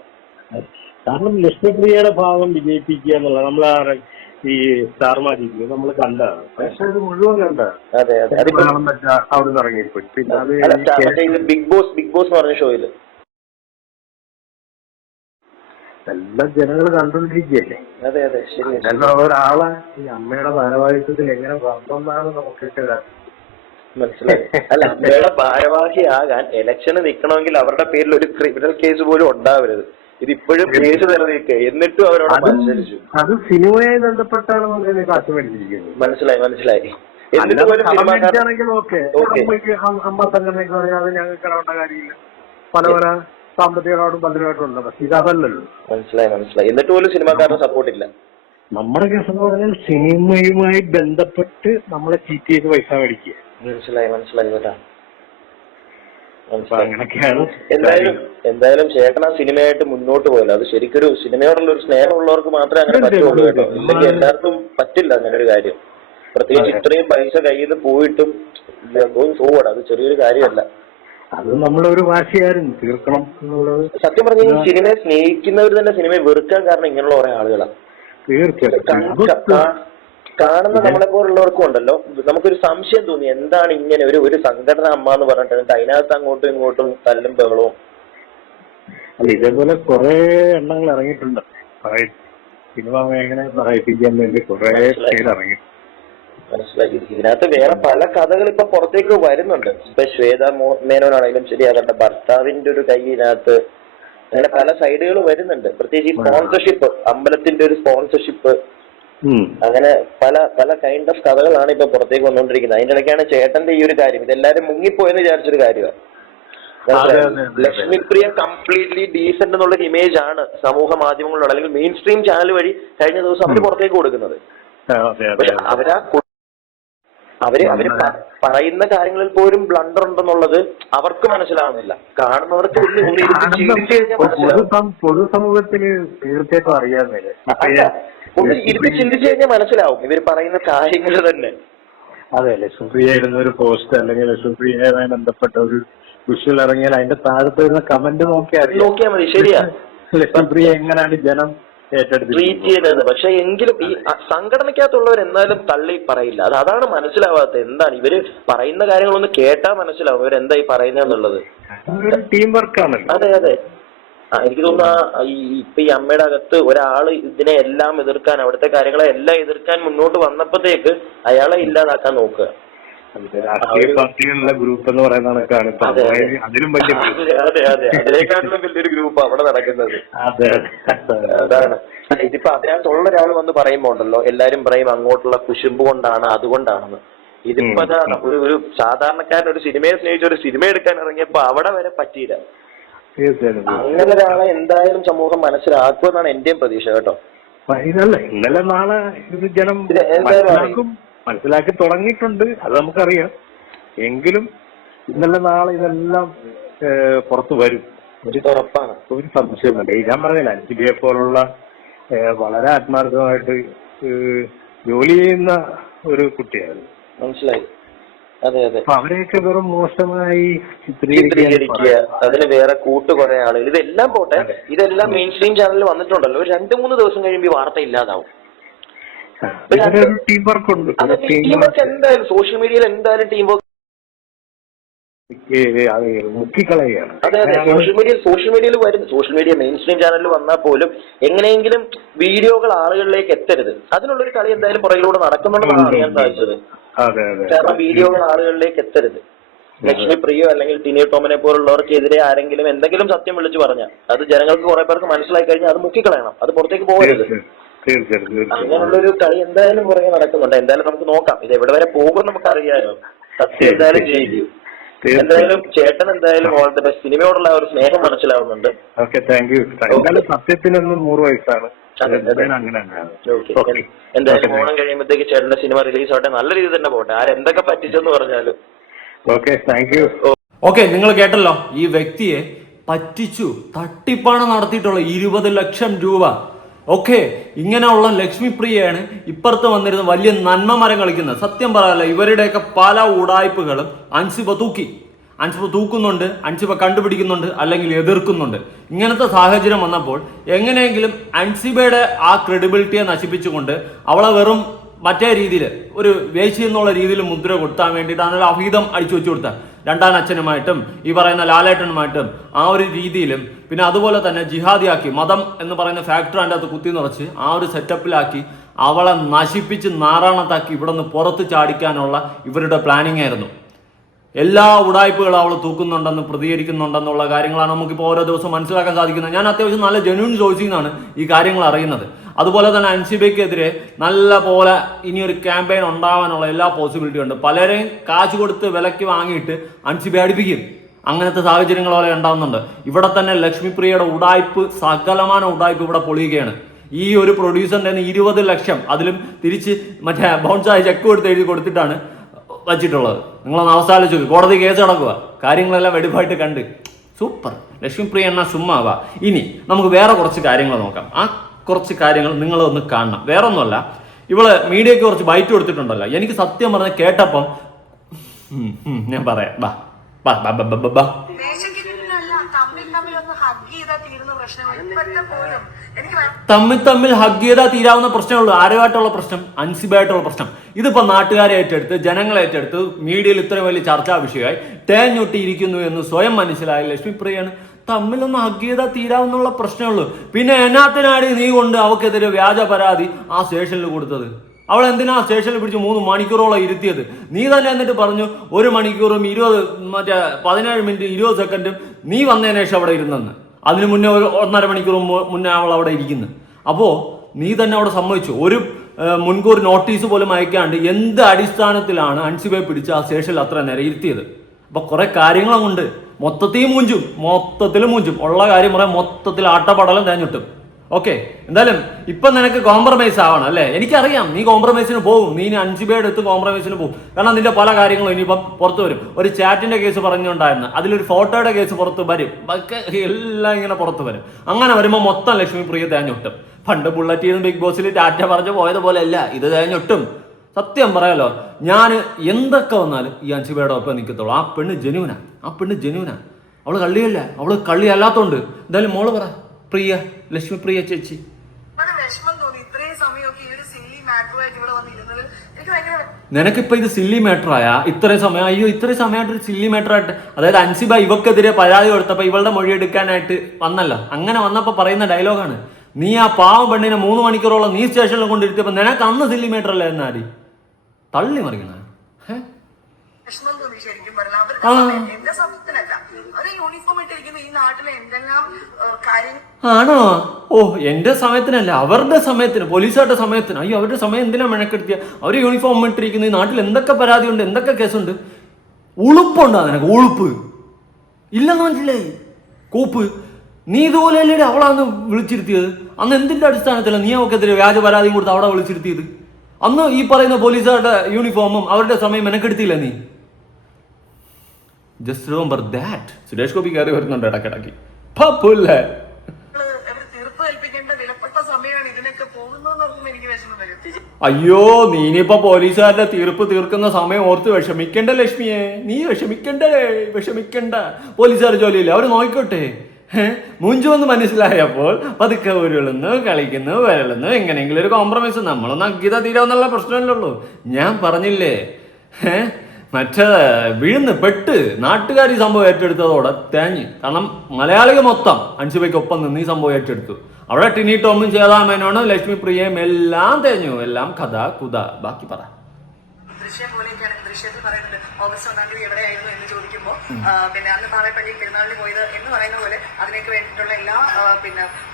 കാരണം ലക്ഷ്മിപ്രിയയുടെ ഭാഗം വിജയിപ്പിക്കുക എന്നുള്ളത്. നമ്മൾ ഈ സ്റ്റാർ മാജിക്കില് നമ്മൾ കണ്ടതാണ്. പക്ഷെ അത് മുഴുവൻ കണ്ടതാണ്. അതെ അതെ അവിടെ നിന്ന് ഇറങ്ങിപ്പോയി. പിന്നെ അത് ബിഗ് ബോസ് എന്ന് പറഞ്ഞ ഷോയില് എല്ലാം ജനങ്ങൾ കണ്ടുകൊണ്ടിരിക്കുകയല്ലേ. അതെ അതെ ശരി. ഒരാളെ ഈ അമ്മയുടെ ഭാരവാഹിത്വത്തിൽ എങ്ങനെ വന്നെന്നാണ് നമുക്കൊക്കെ മനസ്സിലായി. അല്ല, അമ്മയുടെ ഭാരവാഹിയാകാൻ ഇലക്ഷന് നിൽക്കണമെങ്കിൽ അവരുടെ പേരിൽ ഒരു ക്രിമിനൽ കേസ് പോലും ഉണ്ടാവരുത്. ഇതിപ്പോഴും കേസ് നിലനിൽക്കുക, എന്നിട്ടും അവരോട് മത്സരിച്ചു. അത് സിനിമയെ ബന്ധപ്പെട്ടാണ് കാശ് മേടിച്ചിരിക്കുന്നത്. മനസ്സിലായി. എന്നിട്ട് പോലും സിനിമക്കാണെങ്കിൽ ഓക്കെ, അമ്മ സംഘടനയ്ക്ക് പറഞ്ഞാൽ അത് ഞങ്ങൾക്ക് ഇടപെടേണ്ട കാര്യമില്ല. പല സാമ്പത്തിക ഇടപാടും പലരുമായിട്ടുണ്ട്. പക്ഷെ ഇതല്ലല്ലോ. മനസ്സിലായി. എന്നിട്ട് പോലും സിനിമാക്കാരുടെ സപ്പോർട്ട് ഇല്ല. നമ്മുടെ കേസ് എന്ന് പറഞ്ഞാൽ സിനിമയുമായി ബന്ധപ്പെട്ട് നമ്മളെ ചീറ്റ് ചെയ്ത് പൈസ മേടിക്കുക. മനസ്സിലായി കേട്ടാ. അങ്ങനെയൊക്കെയാണ്. എന്തായാലും ചേട്ടൻ ആ സിനിമയായിട്ട് മുന്നോട്ട് പോയല്ലോ. അത് ശരിക്കൊരു സിനിമയോടുള്ള ഒരു സ്നേഹമുള്ളവർക്ക് മാത്രമേ അങ്ങനെ പറ്റുള്ളൂ കേട്ടോ. ഇല്ലെങ്കിൽ എല്ലാവർക്കും പറ്റില്ല അങ്ങനെ ഒരു കാര്യം. പ്രത്യേകിച്ച് ഇത്രയും പൈസ കയ്യിൽ നിന്ന് പോയിട്ടും ഫോർവേഡ്, അത് ചെറിയൊരു കാര്യമല്ല. അത് നമ്മളൊരു വാശിയായിരുന്നു തീർക്കണം എന്നുള്ളത്. സത്യം പറഞ്ഞ ഈ സിനിമയെ സ്നേഹിക്കുന്നവർ തന്നെ സിനിമയെ വെറുക്കാൻ കാരണം ഇങ്ങനെയുള്ള കുറെ ആളുകളാണ്. തീർച്ചയായിട്ടും കാണുന്ന നമ്മളെ പോലുള്ളവർക്കും ഉണ്ടല്ലോ, നമുക്കൊരു സംശയം തോന്നി എന്താണ് ഇങ്ങനെ ഒരു സംഘടന അമ്മ എന്ന് പറഞ്ഞിട്ട് അതിനകത്ത് അങ്ങോട്ടും ഇങ്ങോട്ടും തല്ലും ബഹളവും. അല്ല, ഇതേപോലെ കുറെ എണ്ണങ്ങൾ ഇറങ്ങിയിട്ടുണ്ട്. സിനിമ മേഖല പറയിപ്പിക്കാൻ വേണ്ടി കുറെ പേര് ഇറങ്ങി. മനസ്സിലാക്കി. ഇതിനകത്ത് വേറെ പല കഥകൾ ഇപ്പൊ പുറത്തേക്ക് വരുന്നുണ്ട്. ഇപ്പൊ ശ്വേത മേനോനാണെങ്കിലും ശരി, അവരുടെ ഭർത്താവിന്റെ ഒരു കൈയിനകത്ത് അങ്ങനെ പല സൈഡുകൾ വരുന്നുണ്ട്. പ്രത്യേകിച്ച് ഈ സ്പോൺസർഷിപ്പ്, അമ്പലത്തിന്റെ ഒരു സ്പോൺസർഷിപ്പ്, അങ്ങനെ പല കൈൻഡ് ഓഫ് കഥകളാണ് ഇപ്പൊ പുറത്തേക്ക് വന്നുകൊണ്ടിരിക്കുന്നത്. അതിന്റെ ഇടയ്ക്കാണ് ചേട്ടന്റെ ഈ ഒരു കാര്യം, ഇതെല്ലാരും മുങ്ങിപ്പോയെന്ന് വിചാരിച്ചൊരു കാര്യമാണ്. ലക്ഷ്മിപ്രിയ കംപ്ലീറ്റ്ലി ഡീസന്റ് എന്നുള്ളൊരു ഇമേജ് ആണ് സമൂഹ മാധ്യമങ്ങളിലൂടെ അല്ലെങ്കിൽ മെയിൻ സ്ട്രീം ചാനൽ വഴി കഴിഞ്ഞ ദിവസം അവർ പുറത്തേക്ക് കൊടുക്കുന്നത്. അവര് പറയുന്ന കാര്യങ്ങളിൽ പോലും ബ്ലണ്ടർ ഉണ്ടെന്നുള്ളത് അവർക്ക് മനസ്സിലാവുന്നില്ല. കാണുന്നവർക്ക് പൊതുസമൂഹത്തിന് തീർച്ചയായിട്ടും അറിയാവുന്നില്ല. ഇരുത്തി ചിന്തിച്ചു കഴിഞ്ഞാൽ മനസ്സിലാവും ഇവർ പറയുന്ന കാര്യങ്ങൾ തന്നെ. അതെ, ലക്ഷ്മിപ്രിയായിരുന്ന ഒരു പോസ്റ്റ് അല്ലെങ്കിൽ ലക്ഷ്മിപ്രിയയുമായി ബന്ധപ്പെട്ട ഒരു വിഷ്വൽ ഇറങ്ങിയാൽ അതിന്റെ താഴത്ത് വരുന്ന കമന്റ് നോക്കിയാൽ മതി. ശരിയാ, ലക്ഷ്മിപ്രിയ എങ്ങനെയാണ് ജനം ട്രീറ്റ് ചെയ്തത്. പക്ഷെ എങ്കിലും ഈ സംഘടനയ്ക്കകത്തുള്ളവർ എന്നാലും തള്ളി പറയില്ല. അതാണ് മനസ്സിലാവാത്തത്. എന്താണ് ഇവര് പറയുന്ന കാര്യങ്ങളൊന്ന് കേട്ടാൽ മനസ്സിലാവും ഇവരെന്താ ഈ പറയുന്നതെന്നുള്ളത്. ടീം വർക്കാണ്. അതെ അതെ. എനിക്ക് തോന്നുന്നു ഇപ്പൊ ഈ അമ്മയുടെ അകത്ത് ഒരാള് ഇതിനെ എല്ലാം എതിർക്കാൻ, അവിടുത്തെ കാര്യങ്ങളെ എല്ലാം എതിർക്കാൻ മുന്നോട്ട് വന്നപ്പോഴത്തേക്ക് അയാളെ ഇല്ലാതാക്കാൻ നോക്കുക. രാഷ്ട്രീയ പാർട്ടികളുടെ ഗ്രൂപ്പ് എന്ന് പറയുന്നതാണ്. അതെ അതെ, അതിനേക്കാട്ടിലും വലിയൊരു ഗ്രൂപ്പ് അവിടെ നടക്കുന്നത്. അതാണ്. ഇതിപ്പോ അതിനകത്തുള്ള ഒരാൾ വന്ന് പറയുമ്പോ ഉണ്ടല്ലോ, എല്ലാരും പറയും അങ്ങോട്ടുള്ള കുശുമ്പ് കൊണ്ടാണ്, അതുകൊണ്ടാണെന്ന്. ഇതിപ്പോ ഒരു സാധാരണക്കാരൻ ഒരു സിനിമയെ സ്നേഹിച്ച ഒരു സിനിമ എടുക്കാൻ ഇറങ്ങിയപ്പോ അവിടെ വരെ പറ്റിയില്ല. അങ്ങനെ ഒരാളെ എന്തായാലും സമൂഹം മനസ്സിലാക്കുമെന്നാണ് എന്റെയും പ്രതീക്ഷ കേട്ടോ. ഇന്നലെ നാളെ ഇത് ജനം മനസ്സിലാക്കി തുടങ്ങിയിട്ടുണ്ട്, അത് നമുക്കറിയാം. എങ്കിലും ഇന്നലെ നാളെ ഇതെല്ലാം പുറത്തു വരും, ഉറപ്പാണ്. ഒരു സംശയമുണ്ട്. ഞാൻ പറഞ്ഞില്ല, അൻസിബിയെ പോലുള്ള വളരെ ആത്മാർത്ഥമായിട്ട് ജോലി ചെയ്യുന്ന ഒരു കുട്ടിയാണ്. മനസ്സിലായി. അതെ അതെ. അവരെയൊക്കെ വെറും മോശമായി ചിത്രീകരിക്കുക, അതിന് വേറെ കുറെ ആളുകൾ. ഇതെല്ലാം പോട്ടെ, ഇതെല്ലാം മെയിൻ സ്ട്രീം ചാനലിൽ വന്നിട്ടുണ്ടല്ലോ. ഒരു 2-3 ദിവസം കഴിയുമ്പോൾ ഈ വാർത്ത ഇല്ലാതാവും. ടീം വർക്ക് ഉണ്ട്. എന്തായാലും സോഷ്യൽ മീഡിയയിൽ എന്തായാലും ടീം വർക്ക് മുക്കിക്കളയാണ്. അതെ അതെ. സോഷ്യൽ മീഡിയയിൽ വരുന്നു. സോഷ്യൽ മീഡിയ മെയിൻ സ്ട്രീം ചാനലിൽ വന്നാൽ പോലും എങ്ങനെയെങ്കിലും വീഡിയോകൾ ആളുകളിലേക്ക് എത്തരുത്, അതിനുള്ളൊരു കളി എന്തായാലും പുറകിലൂടെ നടക്കുന്നുണ്ടെന്നാണ് അറിയാൻ സാധിച്ചത്. കാരണം വീഡിയോകൾ ആളുകളിലേക്ക് എത്തരുത്. ലക്ഷ്മിപ്രിയോ അല്ലെങ്കിൽ ടിനി ടോമിനെ പോലുള്ളവർക്കെതിരെ ആരെങ്കിലും എന്തെങ്കിലും സത്യം വിളിച്ചു പറഞ്ഞാൽ അത് ജനങ്ങൾക്ക് കുറെ പേർക്ക് മനസ്സിലായി കഴിഞ്ഞാൽ അത് മുക്കിക്കളയണം, അത് പുറത്തേക്ക് പോകരുത്. അങ്ങനെയുള്ളൊരു കളി എന്തായാലും പുറകെ നടക്കുന്നുണ്ട്. എന്തായാലും നമുക്ക് നോക്കാം ഇത് എവിടെ വരെ പോകും നമുക്കറിയാലോ. സത്യം എന്തായാലും ജയിക്കും. എന്തായാലും ചേട്ടൻ എന്തായാലും ഓൾ ദ ബെസ്റ്റ്. സിനിമയോടുള്ള ഒരു സ്നേഹം മനസ്സിലാവുന്നുണ്ട്. സത്യത്തിനൊന്നും 100 വയസ്സാണ്. എന്തായാലും ഓണം കഴിയുമ്പോഴത്തേക്ക് ചേട്ടന്റെ സിനിമ റിലീസ് ആവട്ടെ, നല്ല രീതിയിൽ തന്നെ പോട്ടെ. ആരെന്തൊക്കെ പറ്റിച്ചെന്ന് പറഞ്ഞാലും. ഓക്കെ, നിങ്ങൾ കേട്ടല്ലോ, ഈ വ്യക്തിയെ പറ്റിച്ചു, തട്ടിപ്പാണ് നടത്തിയിട്ടുള്ള 20 ലക്ഷം രൂപ. ഓക്കെ, ഇങ്ങനെയുള്ള ലക്ഷ്മിപ്രിയയാണ് ഇപ്പുറത്ത് വന്നിരുന്ന വലിയ നന്മ മരം കളിക്കുന്നത്. സത്യം പറയാല്ല, ഇവരുടെയൊക്കെ പല ഉടായ്പകളും അൻസിബ തൂക്കി. അൻസിബ തൂക്കുന്നുണ്ട്, അൻസിബ കണ്ടുപിടിക്കുന്നുണ്ട്, അല്ലെങ്കിൽ എതിർക്കുന്നുണ്ട്. ഇങ്ങനത്തെ സാഹചര്യം വന്നപ്പോൾ എങ്ങനെയെങ്കിലും അൻസിബയുടെ ആ ക്രെഡിബിലിറ്റിയെ നശിപ്പിച്ചുകൊണ്ട് അവളെ വെറും മറ്റേ രീതിയിൽ ഒരു വേശി എന്നുള്ള രീതിയിൽ മുദ്ര കൊടുത്താൻ വേണ്ടിയിട്ടാണ് അഭീതം അടിച്ചു വെച്ചു കൊടുത്തത്. രണ്ടാം അച്ഛനുമായിട്ടും ഈ പറയുന്ന ലാലേട്ടനുമായിട്ടും ആ ഒരു രീതിയിലും, പിന്നെ അതുപോലെ തന്നെ ജിഹാദിയാക്കി മതം എന്ന് പറയുന്ന ഫാക്ടർ അതിൻ്റെ അകത്ത് കുത്തി നിറച്ച് ആ ഒരു സെറ്റപ്പിലാക്കി അവളെ നശിപ്പിച്ച് നാറാണത്താക്കി ഇവിടെ നിന്ന് പുറത്ത് ചാടിക്കാനുള്ള ഇവരുടെ പ്ലാനിങ് ആയിരുന്നു. എല്ലാ ഉടായ്പകളും അവൾ തൂക്കുന്നുണ്ടെന്ന് പ്രതികരിക്കുന്നുണ്ടെന്നുള്ള കാര്യങ്ങളാണ് നമുക്കിപ്പോൾ ഓരോ ദിവസവും മനസ്സിലാക്കാൻ സാധിക്കുന്നത്. ഞാൻ അത്യാവശ്യം നല്ല ജെന്യൂൻ സോഴ്സിൽ നിന്നാണ് ഈ കാര്യങ്ങൾ അറിയുന്നത്. അതുപോലെ തന്നെ അൻസിബയ്ക്കെതിരെ നല്ല പോലെ ഇനിയൊരു ക്യാമ്പയിൻ ഉണ്ടാവാനുള്ള എല്ലാ പോസിബിലിറ്റി ഉണ്ട്. പലരെയും കാശ് കൊടുത്ത് വിലയ്ക്ക് വാങ്ങിയിട്ട് അൻസിബയെ അടിപ്പിക്കും. അങ്ങനത്തെ സാഹചര്യങ്ങൾ പോലെ ഉണ്ടാവുന്നുണ്ട്. ഇവിടെ തന്നെ ലക്ഷ്മിപ്രിയയുടെ ഉടായ്പ്, സകലമാന ഉടായ്പ് ഇവിടെ പൊളിയുകയാണ്. ഈ ഒരു പ്രൊഡ്യൂസറിന്റെ 20 ലക്ഷം അതിലും തിരിച്ച് മറ്റേ ബൗൺസായി ചെക്ക് കൊടുത്ത് എഴുതി കൊടുത്തിട്ടാണ് വച്ചിട്ടുള്ളത്. നിങ്ങളൊന്ന് അവസാനിച്ചു, കോടതി കേസ് നടക്കുക, കാര്യങ്ങളെല്ലാം വെടിപ്പായിട്ട് കണ്ട് സൂപ്പർ. ലക്ഷ്മിപ്രിയ എന്നാ ചുമ്മാവാ. ഇനി നമുക്ക് വേറെ കുറച്ച് കാര്യങ്ങൾ നോക്കാം. ആ കുറച്ച് കാര്യങ്ങൾ നിങ്ങളൊന്ന് കാണണം. വേറെ ഒന്നുമല്ല, ഇവള് മീഡിയക്ക് കുറച്ച് ബൈറ്റ് കൊടുത്തിട്ടുണ്ടല്ലോ. എനിക്ക് സത്യം പറഞ്ഞ് കേട്ടപ്പം ഞാൻ പറയാം, ബാ ബാ ബാ ബാ ബാ ബാ തമ്മിൽ ഹഗ് ചെയ്താൽ തീരാവുന്ന പ്രശ്നമുള്ളൂ. ആരുമായിട്ടുള്ള പ്രശ്നം? അൻസിബായിട്ടുള്ള പ്രശ്നം. ഇതിപ്പോ നാട്ടുകാരെ ഏറ്റെടുത്ത്, ജനങ്ങളെ ഏറ്റെടുത്ത്, മീഡിയയിൽ ഇത്രയും വലിയ ചർച്ചാ വിഷയമായി തേഞ്ഞൊട്ടിയിരിക്കുന്നു എന്ന് സ്വയം മനസ്സിലായ ലക്ഷ്മിപ്രിയാണ് തമ്മിലൊന്ന് ഹഗ് ചെയ്താൽ തീരാവുന്നുള്ള പ്രശ്നമുള്ളൂ. പിന്നെ എന്നാത്തിനാടി നീ കൊണ്ട് അവക്കെതിരെ വ്യാജ പരാതി ആ സ്റ്റേഷനിൽ കൊടുത്തത്? അവൾ എന്തിനാ സ്റ്റേഷനിൽ പിടിച്ച് 3 മണിക്കൂറോളം ഇരുത്തിയത്? നീ തന്നെ എന്നിട്ട് പറഞ്ഞു 1 മണിക്കൂറും 17 മിനിറ്റ് 20 സെക്കൻഡും നീ വന്നതിന് ശേഷം അവിടെ ഇരുന്നെന്ന്. അതിന് മുന്നേ 1.5 മണിക്കൂർ മുന്നേ അവൾ അവിടെ ഇരിക്കുന്നു. അപ്പോൾ നീ തന്നെ അവിടെ സമ്മതിച്ചു. ഒരു മുൻകൂർ നോട്ടീസ് പോലും അയക്കാണ്ട് എന്ത് അടിസ്ഥാനത്തിലാണ് അൻസിബയെ പിടിച്ച് ആ സ്റ്റേഷനിൽ അത്ര നേരം ഇരുത്തിയത്? അപ്പൊ കുറെ കാര്യങ്ങളുണ്ട്. മൊത്തത്തിൽ മൂഞ്ചും. ഉള്ള കാര്യം പറയാം, മൊത്തത്തിൽ ആട്ടപ്പടലം തേഞ്ഞിട്ടും. ഓക്കെ, എന്തായാലും ഇപ്പൊ നിനക്ക് കോംപ്രമൈസ് ആവണം അല്ലേ? എനിക്കറിയാം നീ കോംപ്രമൈസിന് പോകും. നീ ഇനി അൻസിബയുടെ അടുത്ത് കോംപ്രമൈസിന് പോകും. കാരണം നിന്റെ പല കാര്യങ്ങളും ഇനിയിപ്പം പുറത്തു വരും. ഒരു ചാറ്റിന്റെ കേസ് പറഞ്ഞുകൊണ്ടായിരുന്നു, അതിലൊരു ഫോട്ടോയുടെ കേസ് പുറത്ത് വരും, എല്ലാം ഇങ്ങനെ പുറത്ത് വരും. അങ്ങനെ വരുമ്പോൾ മൊത്തം ലക്ഷ്മിപ്രിയ തേഞ്ഞൊട്ടും. പണ്ട് ബുള്ളറ്റ് ചെയ്ത് ബിഗ് ബോസിൽ ടാറ്റ പറഞ്ഞു പോയതുപോലെ അല്ല, ഇത് തേഞ്ഞൊട്ടും. സത്യം പറയാലോ, ഞാൻ എന്തൊക്കെ വന്നാലും ഈ അൻസിബയുടെ ഒപ്പം നിൽക്കത്തുള്ളൂ. ആ പെണ്ണ് ജെന്യൂനാ. അവള് കള്ളിയല്ല, അവള് കള്ളിയല്ലാത്തോണ്ട്. എന്തായാലും മോള് പറ, പ്രിയ, ലക്ഷ്മിപ്രിയ ചേച്ചി. നിനക്കിപ്പോ ഇത് സില്ലി മാറ്റർ ആയാ? ഇത്രയും സമയം, അയ്യോ ഇത്രയും സമയമായിട്ട് സില്ലി മാറ്റർ ആയിട്ട്, അതായത് അൻസിബ ഇവക്കെതിരെ പരാതി കൊടുത്തപ്പോ ഇവളുടെ മൊഴി എടുക്കാനായിട്ട് വന്നല്ലോ. അങ്ങനെ വന്നപ്പോ പറയുന്ന ഡയലോഗാണ്, നീ ആ പാവം പെണ്ണിനെ 3 മണിക്കൂറോളം നീ സ്റ്റേഷനിൽ കൊണ്ടിരുത്തിയപ്പോ നിനക്ക് അന്ന് സില്ലി മാറ്റർ അല്ല എന്നാടി തള്ളി മറിക്കണ. ആണോ? ഓ, എന്റെ സമയത്തിനല്ല, അവരുടെ സമയത്തിന്, പോലീസുകാരുടെ സമയത്തിന്. അയ്യോ, അവരുടെ സമയം എന്തിനാ മെനക്കെടുത്തിയ? അവര് യൂണിഫോം ഇട്ടിരിക്കുന്ന ഈ നാട്ടിൽ എന്തൊക്കെ പരാതിയുണ്ട്, എന്തൊക്കെ കേസുണ്ട്. ഉളുപ്പുണ്ടോ നിനക്ക്? ഉളുപ്പ് ഇല്ലെന്ന് മനസ്സിലായി. കൂപ്പ്. നീ ഇതുപോലെയല്ലേ അവളാന്ന് വിളിച്ചിരുത്തിയത്? അന്ന് എന്തിന്റെ അടിസ്ഥാനത്തിലാണ് നീ അവക്കെതിരെ വ്യാജ പരാതിയും കൊടുത്ത് അവിടെ വിളിച്ചിരുത്തിയത്? അന്ന് ഈ പറയുന്ന പോലീസുകാരുടെ യൂണിഫോമും അവരുടെ സമയം മെനക്കെടുത്തില്ല നീ. Just remember that. Suresh Gopi കയറി വരുന്നുണ്ട് ഇടക്കിടക്ക്. അയ്യോ, നീനിപ്പോ പോലീസുകാരുടെ തീർപ്പ് തീർക്കുന്ന സമയം ഓർത്ത് വിഷമിക്കണ്ട ലക്ഷ്മിയെ. നീ വിഷമിക്കണ്ട. പോലീസുകാർ ജോലിയില്ല, അവര് നോക്കിക്കോട്ടെ. മുഞ്ചുവെന്ന് മനസ്സിലായപ്പോൾ പതുക്കെ ഉരുളുന്നു, കളിക്കുന്നു, വരളുന്നു. എങ്ങനെയെങ്കിലും ഒരു കോംപ്രമൈസ്. നമ്മളൊന്ന് അഗ്ഗീത തീരാവുന്നുള്ള പ്രശ്നമല്ലുള്ളൂ. ഞാൻ പറഞ്ഞില്ലേ, മറ്റേ വീഴുന്ന് പെട്ട് നാട്ടുകാർ ഈ സംഭവം ഏറ്റെടുത്തതോടെ തേഞ്ഞ്. കാരണം മലയാളികൾ മൊത്തം അൻസിബയ്ക്കൊപ്പം നിന്ന് ഈ സംഭവം ഏറ്റെടുത്തു. അവിടെ ടിനി ടോമും ചേതാമേനോണ് ലക്ഷ്മിപ്രിയയും എല്ലാം തേഞ്ഞു. എല്ലാം കഥ കുത. ബാക്കി പറ. ദൃശ്യം പോലെയൊക്കെയാണ്. ദൃശ്യത്തിൽ പറയുന്നത് ഓഗസ്റ്റ് 1-ാം തീയതി എവിടെയായിരുന്നു എന്ന് ചോദിക്കുമ്പോൾ പിന്നെ അന്ന് പാറപ്പള്ളിയിൽ പെരുന്നാളിന് പോയത് എന്ന് പറയുന്ന പോലെ അതിനൊക്കെ വേണ്ടിയിട്ടുള്ള എല്ലാ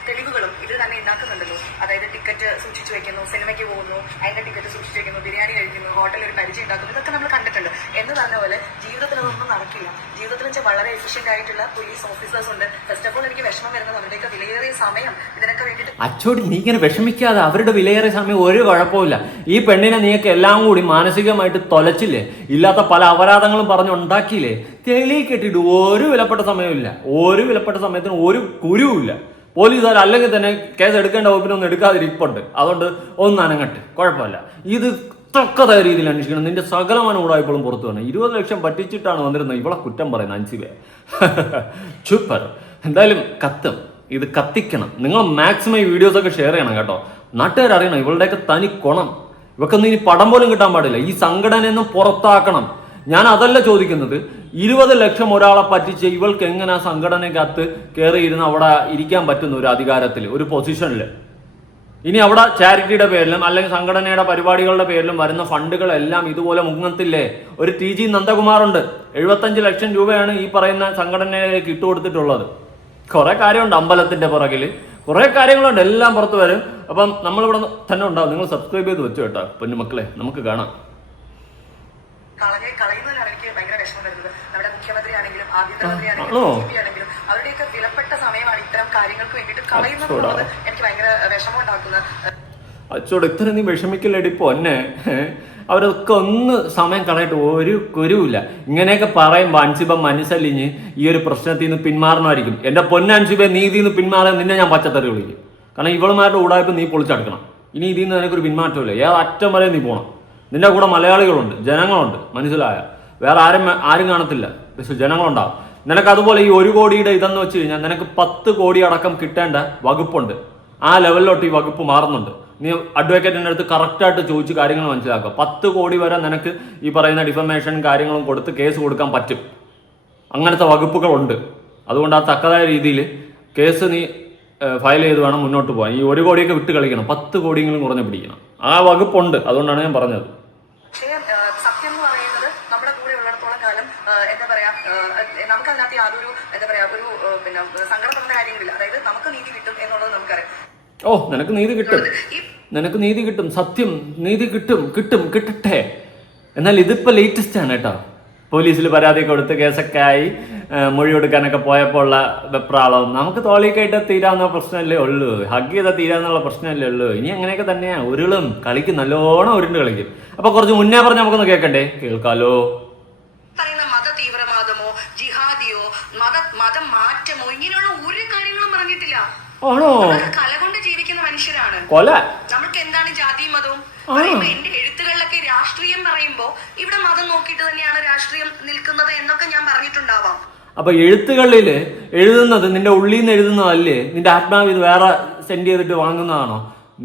തെളിവുകളും ഇത് തന്നെ ഉണ്ടാക്കുന്നുണ്ടല്ലോ. അതായത് ടിക്കറ്റ് സൂക്ഷിച്ചു വെക്കുന്നു, സിനിമയ്ക്ക് പോകുന്നു, അതിന്റെ ടിക്കറ്റ് സൂക്ഷിച്ചു വെക്കുന്നു, ബിരിയാണി കഴിക്കുന്നു, ഹോട്ടലിൽ ഒരു പരിചയം ഉണ്ടാക്കുന്നു. ഇതൊക്കെ നമ്മൾ കണ്ടിട്ടുണ്ട്. എന്ന് പറഞ്ഞ പോലെ ജീവിതത്തിൽ അതൊന്നും നടക്കില്ല. ജീവിതത്തിൽ വെച്ചാൽ വളരെ എഫിഷ്യന്റ് ആയിട്ടുള്ള പോലീസ് ഓഫീസേഴ്സ് ഉണ്ട്. ഫസ്റ്റ് ഓഫ് ഓൾ എനിക്ക് വിഷമം വരുന്നത് അവരുടെയൊക്കെ വിലയേറിയ സമയം ഇതിനൊക്കെ വേണ്ടിയിട്ട്. അച്ചോടി, നീ ഇങ്ങനെ വിഷമിക്കാതെ. അവരുടെ വിലയേറിയ സമയം ഒരു കുഴപ്പമില്ല. ഈ പെണ്ണിനെ നീയൊക്കെ എല്ലാം കൂടി മാനസികമായിട്ട് തൊലച്ചില്ലേ? ഇല്ലാത്ത പല അപരാധങ്ങളും പറഞ്ഞുണ്ടാക്കിയില്ലേ? തെളി കെട്ടിയിട്ട് ഒരു വിലപ്പെട്ട സമയമില്ല. ഒരു വിലപ്പെട്ട സമയത്തിന് ഒരു കുരുവില്ല. പോലീസുകാർ അല്ലെങ്കിൽ തന്നെ കേസ് എടുക്കേണ്ട വകുപ്പിനൊന്നും എടുക്കാതിരിപ്പുണ്ട്. അതുകൊണ്ട് ഒന്ന് അനങ്ങട്ടെ, കുഴപ്പമില്ല. ഇത് തക്കതായ രീതിയിൽ അന്വേഷിക്കണം. നിന്റെ സകലமான ഉടായ്പകളും പുറത്തു വേണം. 20 ലക്ഷം പറ്റിച്ചിട്ടാണ് വന്നിരുന്നത് ഇവളെ കുറ്റം പറയുന്നത് അൻസിബെ. സൂപ്പർ. എന്തായാലും കത്തും, ഇത് കത്തിക്കണം. നിങ്ങൾ മാക്സിമം ഈ വീഡിയോസ് ഒക്കെ ഷെയർ ചെയ്യണം കേട്ടോ. നാട്ടുകാർ അറിയണം ഇവളുടെയൊക്കെ തനി കുണം. ഇവക്കൊന്നും ഇനി പടം പോലും കിട്ടാൻ പാടില്ല. ഈ സംഘടനയൊന്നും പുറത്താക്കണം. ഞാൻ അതല്ല ചോദിക്കുന്നത്. 20 ലക്ഷം ഒരാളെ പറ്റിച്ച് ഇവൾക്ക് എങ്ങനെ ആ സംഘടനയ്ക്കകത്ത് കയറിയിരുന്ന് അവിടെ ഇരിക്കാൻ പറ്റുന്ന ഒരു അധികാരത്തിൽ, ഒരു പൊസിഷനിൽ? ഇനി അവിടെ ചാരിറ്റിയുടെ പേരിലും അല്ലെങ്കിൽ സംഘടനയുടെ പരിപാടികളുടെ പേരിലും വരുന്ന ഫണ്ടുകളെല്ലാം ഇതുപോലെ മുങ്ങത്തില്ലേ? ഒരു TG നന്ദകുമാറുണ്ട്, 75 ലക്ഷം രൂപയാണ് ഈ പറയുന്ന സംഘടനയിലേക്ക് ഇട്ടുകൊടുത്തിട്ടുള്ളത്. കുറെ കാര്യമുണ്ട് അമ്പലത്തിന്റെ പുറകിൽ, കുറെ കാര്യങ്ങളുണ്ട്, എല്ലാം പുറത്തു വരും. അപ്പം നമ്മളിവിടെ തന്നെ ഉണ്ടാവും. നിങ്ങൾ സബ്സ്ക്രൈബ് ചെയ്ത് വെച്ചു കേട്ടോ പൊന്നു മക്കളെ. നമുക്ക് കാണാം. കളയുന്നതിലാണ് എനിക്ക് ഭയങ്കര വിഷമം വരുന്നത്. നമ്മുടെ മുഖ്യമന്ത്രി ആണെങ്കിലും ആഭ്യന്തരമന്ത്രിയാണെങ്കിലും ആണെങ്കിലും അവരുടെയൊക്കെ വിലപ്പെട്ട സമയമാണ് ഇത്തരം കാര്യങ്ങൾക്ക് വേണ്ടിയിട്ട് കളയുന്നത്. എനിക്ക് ഭയങ്കര വിഷമം ഉണ്ടാക്കുന്നത്. അച്ചോട് ഇത്ര നീ വിഷമിക്കലടിപ്പോ എന്നെ. അവരൊക്കെ ഒന്ന് സമയം കളയിട്ട് ഒരു കുരുവില്ല. ഇങ്ങനെയൊക്കെ പറയുമ്പോൾ അൻസിബ മനസ്സലിഞ്ഞ് ഈ ഒരു പ്രശ്നത്തിൽ നിന്ന് പിന്മാറണമായിരിക്കും. എന്റെ പൊന്നൻസിബെ, നീ ഇതിൽ നിന്ന് പിന്മാറാൻ നിന്നെ ഞാൻ പച്ചത്തറി വിളിക്കും. കാരണം ഇവളുമാരുടെ ഉടായ്പ നീ പൊളിച്ചെടുക്കണം. ഇനി ഇതിൽ നിന്ന് നിനക്കൊരു പിന്മാറ്റമില്ല. ഏത് അറ്റം വരെ നീ പോകണം. നിന്റെ കൂടെ മലയാളികളുണ്ട്, ജനങ്ങളുണ്ട്, മനസ്സിലായ? വേറെ ആരും കാണത്തില്ല, പക്ഷെ ജനങ്ങളുണ്ടാവും. നിനക്ക് അതുപോലെ ഈ 1 കോടിയുടെ ഇതെന്ന് വെച്ച് കഴിഞ്ഞാൽ നിനക്ക് 10 കോടി അടക്കം കിട്ടേണ്ട വകുപ്പുണ്ട്. ആ ലെവലിലോട്ട് ഈ വകുപ്പ് മാറുന്നുണ്ട്. നീ അഡ്വക്കേറ്റിൻ്റെ അടുത്ത് കറക്റ്റായിട്ട് ചോദിച്ച് കാര്യങ്ങൾ മനസ്സിലാക്കുക. 10 കോടി വരെ നിനക്ക് ഈ പറയുന്ന ഡിഫമേഷൻ കാര്യങ്ങളും കൊടുത്ത് കേസ് കൊടുക്കാൻ പറ്റും. അങ്ങനത്തെ വകുപ്പുകളുണ്ട്. അതുകൊണ്ട് ആ തക്കതായ രീതിയിൽ കേസ് നീ ഫയൽ ചെയ്ത് വേണം മുന്നോട്ട് പോകാൻ. ഈ 1 കോടിയൊക്കെ വിട്ട് കളിക്കണം, 10 കോടിയെങ്കിലും കുറഞ്ഞ് പിടിക്കണം. ആ വകുപ്പുണ്ട്. അതുകൊണ്ടാണ് ഞാൻ പറഞ്ഞത്. സത്യം എന്ന് പറയുന്നത് നമ്മുടെ കൂടെ ഉള്ളിടത്തോളം കാലം എന്താ പറയാ, നമുക്കതിനകത്ത് യാതൊരു എന്താ പറയാ ഒരു പിന്നെ സങ്കടപ്പെടുന്ന കാര്യങ്ങളില്ല. അതായത് നമുക്ക് നീതി കിട്ടും എന്നുള്ളത് നമുക്കറിയാം. ഓ, നിനക്ക് നീതി കിട്ടും, നിനക്ക് നീതി കിട്ടും. സത്യം, നീതി കിട്ടട്ടെ. എന്നാൽ ഇതിപ്പോ ലേറ്റസ്റ്റ് ആണ് കേട്ടോ. പോലീസിൽ പരാതി കൊടുത്ത് കേസൊക്കെ ആയി മൊഴി കൊടുക്കാനൊക്കെ പോയപ്പോൾ ഉള്ള വെപ്രാളം നമുക്ക് തോളിക്കായിട്ട് തീരാവുന്ന പ്രശ്നമല്ലേ ഉള്ളൂ. ഹഗ് ചെയ്താൽ തീരാന്നുള്ള പ്രശ്നമല്ലേ ഉള്ളൂ. ഇനി അങ്ങനെയൊക്കെ തന്നെയാ. ഉരുളും കളിക്കും, നല്ലോണം ഉരുണ്ട് കളിക്കും. അപ്പൊ കുറച്ച് മുന്നേ പറഞ്ഞ് നമുക്കൊന്ന് കേൾക്കണ്ടേ? കേൾക്കാലോ. മത തീവ്രവാദമോ ജിഹാദിയോ മതം മാറ്റമോ ഇങ്ങനെയുള്ള ഒരു കാര്യങ്ങളും പറഞ്ഞിട്ടില്ല. ആണോ? കല കൊണ്ട് ജീവിക്കുന്ന മനുഷ്യരാണ്. കൊല നമുക്ക് എന്താണ് ജാതിയും മതവും? എന്റെ എഴുത്തുകളിലൊക്കെ രാഷ്ട്രീയം പറയുമ്പോ ഇവിടെ മതം നോക്കിയിട്ട് തന്നെയാണ് രാഷ്ട്രീയം നിൽക്കുന്നത് എന്നൊക്കെ ഞാൻ പറഞ്ഞിട്ടുണ്ടാവാം. അപ്പൊ എഴുത്തുകളിൽ എഴുതുന്നത് നിന്റെ ഉള്ളിൽ നിന്ന് എഴുതുന്നതല്ലേ? നിന്റെ ആത്മാവ് ഇത് വേറെ സെൻഡ് ചെയ്തിട്ട് വാങ്ങുന്നതാണോ?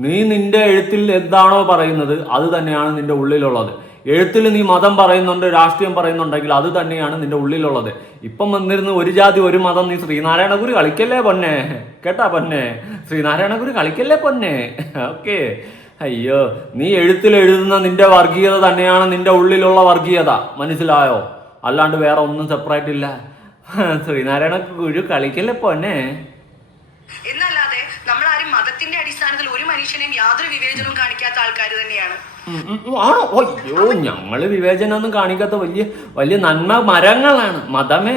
നീ നിന്റെ എഴുത്തിൽ എന്താണോ പറയുന്നത് അത് തന്നെയാണ് നിന്റെ ഉള്ളിലുള്ളത്. എഴുത്തിൽ നീ മതം പറയുന്നുണ്ട്, രാഷ്ട്രീയം പറയുന്നുണ്ടെങ്കിൽ അത് തന്നെയാണ് നിന്റെ ഉള്ളിലുള്ളത്. ഇപ്പം വന്നിരുന്ന് ഒരു ജാതി ഒരു മതം, നീ ശ്രീനാരായണ ഗുരു കളിക്കല്ലേ പൊന്നെ, കേട്ടാ പൊന്നെ, ശ്രീനാരായണ ഗുരു കളിക്കല്ലേ പൊന്നെ. ഓക്കെ. അയ്യോ, നീ എഴുത്തിൽ എഴുതുന്ന നിന്റെ വർഗീയത തന്നെയാണ് നിന്റെ ഉള്ളിലുള്ള വർഗീയത, മനസ്സിലായോ? അല്ലാണ്ട് വേറെ ഒന്നും സെപ്പറേറ്റ് ഇല്ല. ശ്രീനാരായണ ഗുരു കളിക്കല്ലേ പൊന്നെ. എന്നല്ലാതെ നമ്മളാരും മതത്തിന്റെ അടിസ്ഥാനത്തിൽ ഒരു മനുഷ്യനെയും യാതൊരു വിവേചനവും കാണിക്കാത്ത ആൾക്കാർ തന്നെയാണ്. ആണോ? അയ്യോ, ഞങ്ങള് വിവേചനമൊന്നും കാണിക്കാത്ത വലിയ വലിയ നന്മ മരങ്ങളാണ്. മതമേ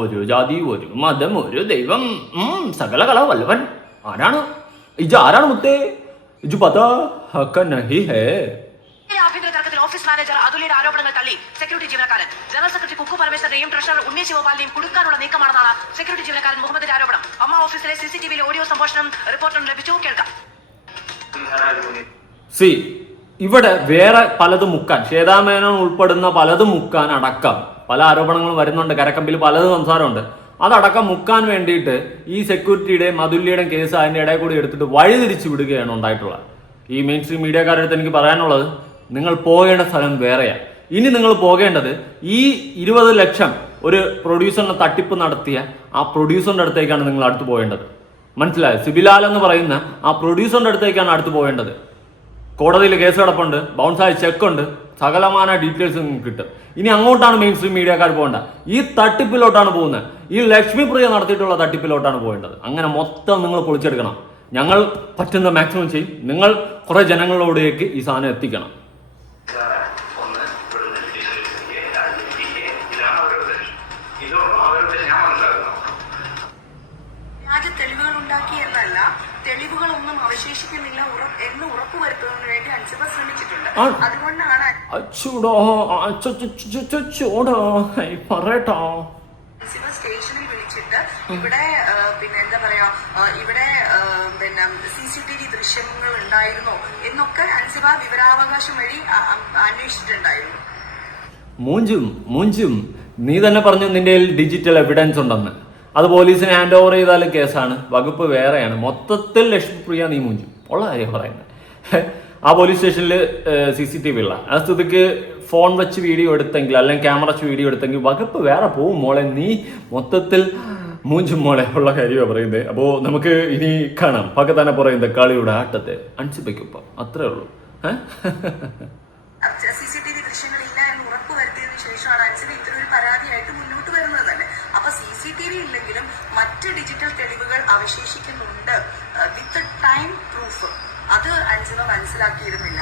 ഒരു ജാതി ഒരു മതം ഒരു ദൈവം സകല കല വല്ലവൻ. ആരാണ് ആരാണ് മുത്തേ? ഇജു പതാ നഹി ഹേ. ആഭ്യന്തര തർക്കത്തിൽ ഓഫീസ് മാനേജർ അതുലിയുടെ ആരോപണങ്ങൾ തള്ളി സെക്യൂരിറ്റി ജീവനക്കാരൻ. ജനറൽ സെക്രട്ടറി കുക്കു പരമേശ്വരനെയും ട്രഷറർ ഉണ്ണി ശിവപാലിനെയും കുടുക്കാനുള്ള നീക്കമാണെന്നാണ് സെക്യൂരിറ്റി ജീവനക്കാരൻ മുഹമ്മദിന്റെ ആരോപണം. അമ്മ ഓഫീസിലെ CCTVയിലെ ഓഡിയോ സംഭാഷണം റിപ്പോർട്ടും ലഭിച്ചു, കേൾക്കാം. ഇവിടെ വേറെ പലതും മുക്കാൻ, ശ്വേതാമേനോൻ ഉൾപ്പെടുന്ന പലതും മുക്കാൻ അടക്കം പല ആരോപണങ്ങളും വരുന്നുണ്ട്. കരക്കമ്പിൽ പലതും സംസാരമുണ്ട്. അതടക്കം മുക്കാൻ വേണ്ടിയിട്ട് ഈ സെക്യൂരിറ്റിയുടെയും അതുല്യയുടെയും കേസ് അതിൻ്റെ ഇടയിൽ കൂടി എടുത്തിട്ട് വഴിതിരിച്ചു വിടുകയാണ് ഉണ്ടായിട്ടുള്ളത്. ഈ മെയിൻ സ്ട്രീം മീഡിയക്കാരുടെ അടുത്ത് എനിക്ക് പറയാനുള്ളത്, നിങ്ങൾ പോകേണ്ട സ്ഥലം വേറെയാണ്. ഇനി നിങ്ങൾ പോകേണ്ടത് ഈ 20 ലക്ഷം ഒരു പ്രൊഡ്യൂസറിനെ തട്ടിപ്പ് നടത്തിയ ആ പ്രൊഡ്യൂസറിന്റെ അടുത്തേക്കാണ് നിങ്ങൾ അടുത്ത് പോകേണ്ടത്. മനസ്സിലായോ? സിബിലാൽ എന്ന് പറയുന്ന ആ പ്രൊഡ്യൂസറിന്റെ അടുത്തേക്കാണ് അടുത്ത് പോകേണ്ടത്. കോടതിയിൽ കേസ് കിടപ്പുണ്ട്, ബൗൺസായ ചെക്കുണ്ട്, സകലമായ ഡീറ്റെയിൽസ് നിങ്ങൾക്ക് കിട്ടും. ഇനി അങ്ങോട്ടാണ് മെയിൻ സ്ട്രീം മീഡിയക്കാർ പോകേണ്ടത്. ഈ തട്ടിപ്പിലോട്ടാണ് പോകുന്നത്. ഈ ലക്ഷ്മിപ്രിയ നടത്തിയിട്ടുള്ള തട്ടിപ്പിലോട്ടാണ് പോകേണ്ടത്. അങ്ങനെ മൊത്തം നിങ്ങൾ പൊളിച്ചെടുക്കണം. ഞങ്ങൾ പറ്റുന്ന മാക്സിമം ചെയ്യും. നിങ്ങൾ കുറെ ജനങ്ങളിലൂടെയൊക്കെ ഈ സാധനം എത്തിക്കണം. തെളിവുകൾ ഉണ്ടാക്കി എന്നല്ല, തെളിവുകളൊന്നും അവശേഷിക്കുന്നില്ല എന്ന് ഉറപ്പുവരുത്തുന്നതിന് വേണ്ടി അൻസിബ ശ്രമിച്ചിട്ടുണ്ട്. അതുകൊണ്ടാണ് അൻസിബ സ്റ്റേഷനിൽ വിളിച്ചിട്ട് ഇവിടെ പിന്നെ എന്താ പറയാ, ഇവിടെ പിന്നെ പിന്നെ CCTV ദൃശ്യങ്ങൾ ഉണ്ടായിരുന്നോ എന്നൊക്കെ അൻസിബ വിവരാവകാശം വഴി അന്വേഷിച്ചിട്ടുണ്ടായിരുന്നു. മൂഞ്ചും നീ തന്നെ പറഞ്ഞു നിന്റെ ഡിജിറ്റൽ എവിഡൻസ് ഉണ്ടെന്ന്. അത് പോലീസിന് ഹാൻഡ് ഓവർ ചെയ്താലും കേസാണ്, വകുപ്പ് വേറെയാണ്. മൊത്തത്തിൽ ലക്ഷ്മിപ്രിയ നീ മൂഞ്ചും ഉള്ള കാര്യം പറയുന്നത്. ആ പോലീസ് സ്റ്റേഷനിൽ CCTV ഉള്ള ആ സ്ഥിതിക്ക് ഫോൺ വെച്ച് വീഡിയോ എടുത്തെങ്കിൽ അല്ലെങ്കിൽ ക്യാമറ വെച്ച് വീഡിയോ എടുത്തെങ്കിൽ വകുപ്പ് വേറെ പോവും മോളെ. നീ മൊത്തത്തിൽ മൂഞ്ചും മോളെ ഉള്ള കാര്യമാണ് പറയുന്നത്. അപ്പോൾ നമുക്ക് ഇനി കാണാം പകത്തന്നെ പറയുന്നത് കളിയുടെ ആട്ടത്തെ അൻസിബയ്ക്കൊപ്പം. അത്രേ ഉള്ളൂ. CCTV ദൃശ്യങ്ങൾ ഇല്ല എന്ന് ഉറപ്പുവരുത്തിയതിനു ശേഷമാണ് അൻസിബ ഇത്തരൊരു പരാതിയായിട്ട് മുന്നോട്ട് വരുന്നത് തന്നെ. അപ്പൊ CCTV ഇല്ലെങ്കിലും മറ്റ് ഡിജിറ്റൽ തെളിവുകൾ അവശേഷിക്കുന്നുണ്ട് വിത്ത് ടൈം പ്രൂഫ്. അത് അൻസിബ മനസ്സിലാക്കിയിരുന്നില്ല.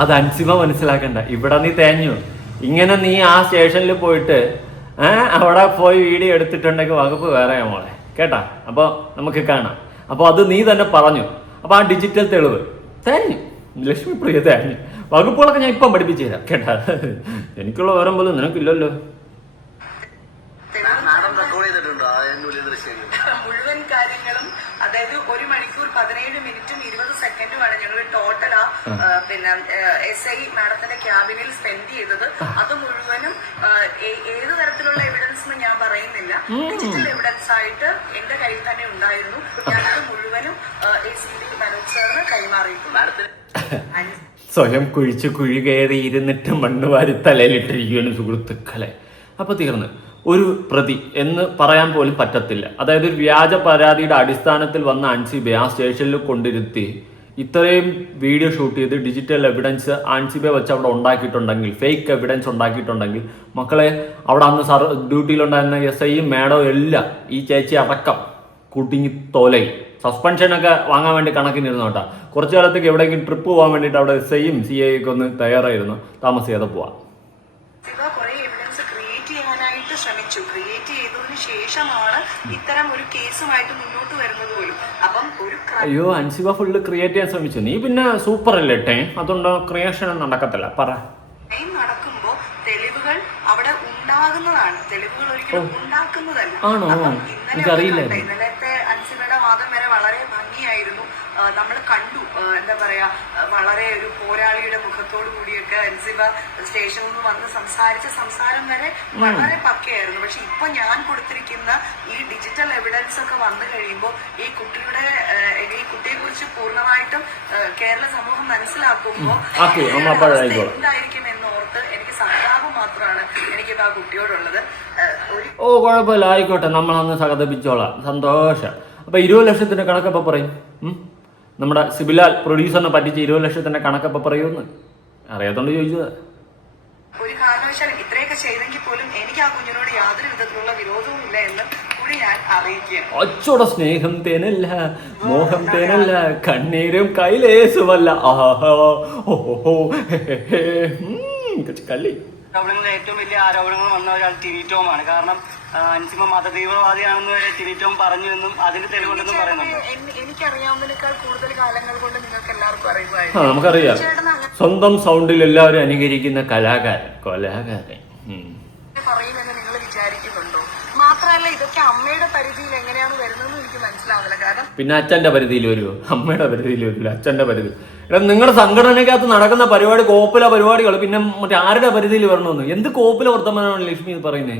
അത് അൻസിബ മനസ്സിലാക്കണ്ട, ഇവിടെ നീ തേഞ്ഞു. ഇങ്ങനെ നീ ആ സ്റ്റേഷനിൽ പോയിട്ട് അവിടെ പോയി വീഡിയോ എടുത്തിട്ടുണ്ടെങ്കിൽ വകുപ്പ് വേറെയാ മോളെ, കേട്ടാ. അപ്പോൾ നമുക്ക് കാണാം. അപ്പോൾ അത് നീ തന്നെ പറഞ്ഞു. അപ്പോൾ ആ ഡിജിറ്റൽ തെളിവ് തേഞ്ഞു, ലക്ഷ്മിപ്രിയ തേഞ്ഞു. വകുപ്പുകളൊക്കെ ഞാൻ ഇപ്പം പഠിപ്പിച്ചു തരാം, കേട്ടാ. എനിക്കുള്ള വിവരം പോലും നിനക്കില്ലല്ലോ. മുഴുവൻ കാര്യങ്ങളും, അതായത് 1 മണിക്കൂർ 17 മിനിറ്റും 20 സെക്കൻഡുമാണ് ഞങ്ങൾ ടോട്ടൽ പിന്നെ SI മാഡത്തിന്റെ ക്യാബിനിൽ സ്പെൻഡ് ചെയ്തത്. അത് മുഴുവനും ഏത് തരത്തിലുള്ള എവിഡൻസ് ഞാൻ പറയുന്നില്ല, ഡിജിറ്റൽ എവിഡൻസ് ആയിട്ട് എന്റെ കയ്യിൽ തന്നെ ഉണ്ടായിരുന്നു. ഞാനത് മുഴുവനും ACP മനോജ് സാറിന് കൈമാറിയിട്ടുണ്ട്. സ്വയം കുഴിച്ച് കുഴി കയറി ഇരുന്നിട്ട് മണ്ണ് വാരി തലയിലിട്ടിരിക്കുകയാണ് സുഹൃത്തുക്കളെ. അപ്പൊ തീർന്ന് ഒരു പ്രതി എന്ന് പറയാൻ പോലും പറ്റത്തില്ല. അതായത് ഒരു വ്യാജ പരാതിയുടെ അടിസ്ഥാനത്തിൽ വന്ന അൻസിബയെ ആ സ്റ്റേഷനിൽ കൊണ്ടിരുത്തി ഇത്രയും വീഡിയോ ഷൂട്ട് ചെയ്ത് ഡിജിറ്റൽ എവിഡൻസ് അൻസിബയെ വെച്ച് അവിടെ ഉണ്ടാക്കിയിട്ടുണ്ടെങ്കിൽ, ഫേക്ക് എവിഡൻസ് ഉണ്ടാക്കിയിട്ടുണ്ടെങ്കിൽ, മക്കളെ അവിടെ അന്ന് ഡ്യൂട്ടിയിലുണ്ടായിരുന്ന SIയും മേഡവും എല്ലാം ഈ ചേച്ചി അടക്കം കുടുങ്ങി തോലയി. സസ്പെൻഷനൊക്കെ വാങ്ങാൻ വേണ്ടി കണക്കിനിരുന്നു കേട്ടോ. കുറച്ചു കാലത്തേക്ക് എവിടേക്കും ട്രിപ്പ് പോകാൻ വേണ്ടിയിട്ട് അവിടെ SIയും CI ഒക്കെ ഒന്ന് തയ്യാറായിരുന്നു. താമസിയാതെ പോവാം. ശ്രമിച്ചു, ക്രിയേറ്റ് ചെയ്തതിനു ശേഷമാണ് ഇത്തരം ഒരു കേസുമായിട്ട് മുന്നോട്ട് വരുന്നത് പോലും. അപ്പം ഒരു അയ്യോ അൻസിബ ഫുള്ള് ക്രിയേറ്റ് ചെയ്യാൻ ശ്രമിച്ചു. നീ പിന്നെ സൂപ്പർ അല്ലേ ടൈം, അതുകൊണ്ട് ക്രിയേഷൻ നടക്കത്തില്ല. പറ. ടൈം നടക്കുമ്പോ തെളിവുകൾ അവിടെ ഉണ്ടാകുന്നതാണ്, തെളിവുകൾ ഒരിക്കലും ഉണ്ടാക്കുന്നതല്ല. ഇന്നലത്തെ അൻസിബയുടെ വാദം വരെ വളരെ ഭംഗിയായിരുന്നു. നമ്മൾ കണ്ടു, എന്താ പറയാ, വളരെ ഒരു പോരാളിയുടെ മുഖത്തോടു കൂടിയൊക്കെ അൻസിബ സ്റ്റേഷനിൽ നിന്ന് വന്ന് സംസാരിച്ച സംസാരം വരെ വളരെ പക്കയായിരുന്നു. പക്ഷെ ഇപ്പൊ ഞാൻ കൊടുത്തിരിക്കുന്ന ഈ ഡിജിറ്റൽ എവിഡൻസ് ഒക്കെ വന്നു കഴിയുമ്പോൾ ഈ കുട്ടിയെ കുറിച്ച് പൂർണ്ണമായിട്ടും കേരള സമൂഹം മനസ്സിലാക്കുമ്പോൾ എന്തായിരിക്കും എന്നോർത്ത് എനിക്ക് സഹതാപം മാത്രമാണ് എനിക്കിപ്പോ ആ കുട്ടിയോടുള്ളത്. കുഴപ്പമില്ല, ആയിക്കോട്ടെ, നമ്മളന്ന് സഹതപിച്ചോളാം. സന്തോഷം. അപ്പൊ 20 ലക്ഷത്തിന്റെ കണക്കപ്പം പറയും. നമ്മുടെ സിബിലാൽ പ്രൊഡ്യൂസറിനെ പറ്റിച്ച് 20 ലക്ഷത്തിന്റെ കണക്കപ്പം പറയുമെന്ന് അറിയാത്തോണ്ട് ചോദിച്ചത്. ഒരു കാരണവശാലും ഇത്രയൊക്കെ ചെയ്തെങ്കിൽ പോലും എനിക്ക് ആ കുഞ്ഞിനോട് യാതൊരു വിധത്തിലുള്ള വിരോധവും ഇല്ല എന്ന് കൂടി ഞാൻ അറിയിക്കുകയാണ്. അച്ചോടെ സ്നേഹം തേനല്ല, മോഹം തേനല്ല, കണ്ണീരും കൈലേസുമല്ല. കള്ളി ആരോപണങ്ങളിൽ ഏറ്റവും വലിയ ആരോപണങ്ങൾ വന്ന ഒരാൾ ടിനി ടോമാണ്. കാരണം അൻസിബ മതതീവ്രവാദിയാണെന്ന് വരെ ടിനി ടോം പറഞ്ഞു എന്നും അതിന് തെളിവുണ്ടെന്നും പറയുന്നുണ്ട്. എനിക്കറിയാവുന്നതിനേക്കാൾ കൂടുതൽ കാലങ്ങൾ കൊണ്ട് നിങ്ങൾക്ക് എല്ലാവർക്കും അറിയുമായിരുന്നു. നമുക്കറിയാം, സ്വന്തം സൗണ്ടിൽ എല്ലാവരും അനുകരിക്കുന്ന കലാകാരൻ പറയുമെന്ന് നിങ്ങൾ വിചാരിക്കുന്നുണ്ടോ? മാത്രമല്ല, ഇതൊക്കെ അമ്മയുടെ പരിധിയിൽ എങ്ങനെയാണ് വരുന്നതെന്ന് എനിക്ക് മനസ്സിലാവില്ല. കാരണം പിന്നെ അച്ഛന്റെ പരിധിയിൽ വരുമോ? അമ്മയുടെ പരിധിയിൽ വരില്ല, അച്ഛന്റെ പരിധി. നിങ്ങളുടെ സംഘടനയ്ക്കകത്ത് നടക്കുന്ന പരിപാടി, കോപ്പില പരിപാടികൾ പിന്നെ മറ്റേ ആരുടെ പരിധിയിൽ വരണമെന്ന്? എന്ത് കോപ്പില വർത്തമാനമാണ് ലക്ഷ്മി പറയുന്നേ?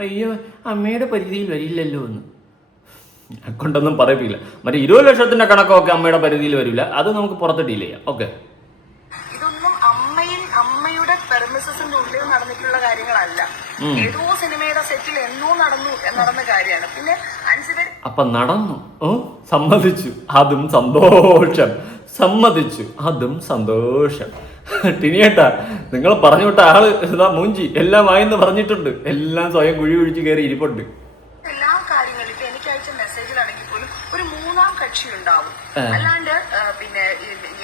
അയ്യോ അമ്മയുടെ പരിധിയിൽ വരില്ലല്ലോ എന്ന് കൊണ്ടൊന്നും പറയിപ്പില്ല. മറ്റേ 20 ലക്ഷത്തിന്റെ കണക്കൊക്കെ അമ്മയുടെ പരിധിയിൽ വരില്ല, അത് നമുക്ക് പുറത്ത് ഡീൽ ചെയ്യാം. ഓക്കെ, ഇതൊന്നും അമ്മയുടെ പെർമിസസിന്റെ ഉള്ളിൽ നടന്നിട്ടുള്ള കാര്യങ്ങളല്ല. ഏതോ സിനിമയുടെ സെറ്റിൽ എന്നോ നടന്ന കാര്യമാണ്. പിന്നെ അപ്പൊ നടന്നു, സമ്മതിച്ചു, അതും സന്തോഷം. ടിനിയേട്ടാ, നിങ്ങൾ പറഞ്ഞു വിട്ട ആള് മൂഞ്ചി എല്ലാം ആയെന്ന് പറഞ്ഞിട്ടുണ്ട്. എല്ലാം സ്വയം കുഴി കുഴിച്ച് കയറി ഇരിപ്പുണ്ട്. എല്ലാ കാര്യങ്ങളും ഇപ്പൊ എനിക്ക് അയച്ച മെസ്സേജിലാണെങ്കിൽ പോലും ഒരു മൂന്നാം കക്ഷി ഉണ്ടാവും. അല്ലാണ്ട് പിന്നെ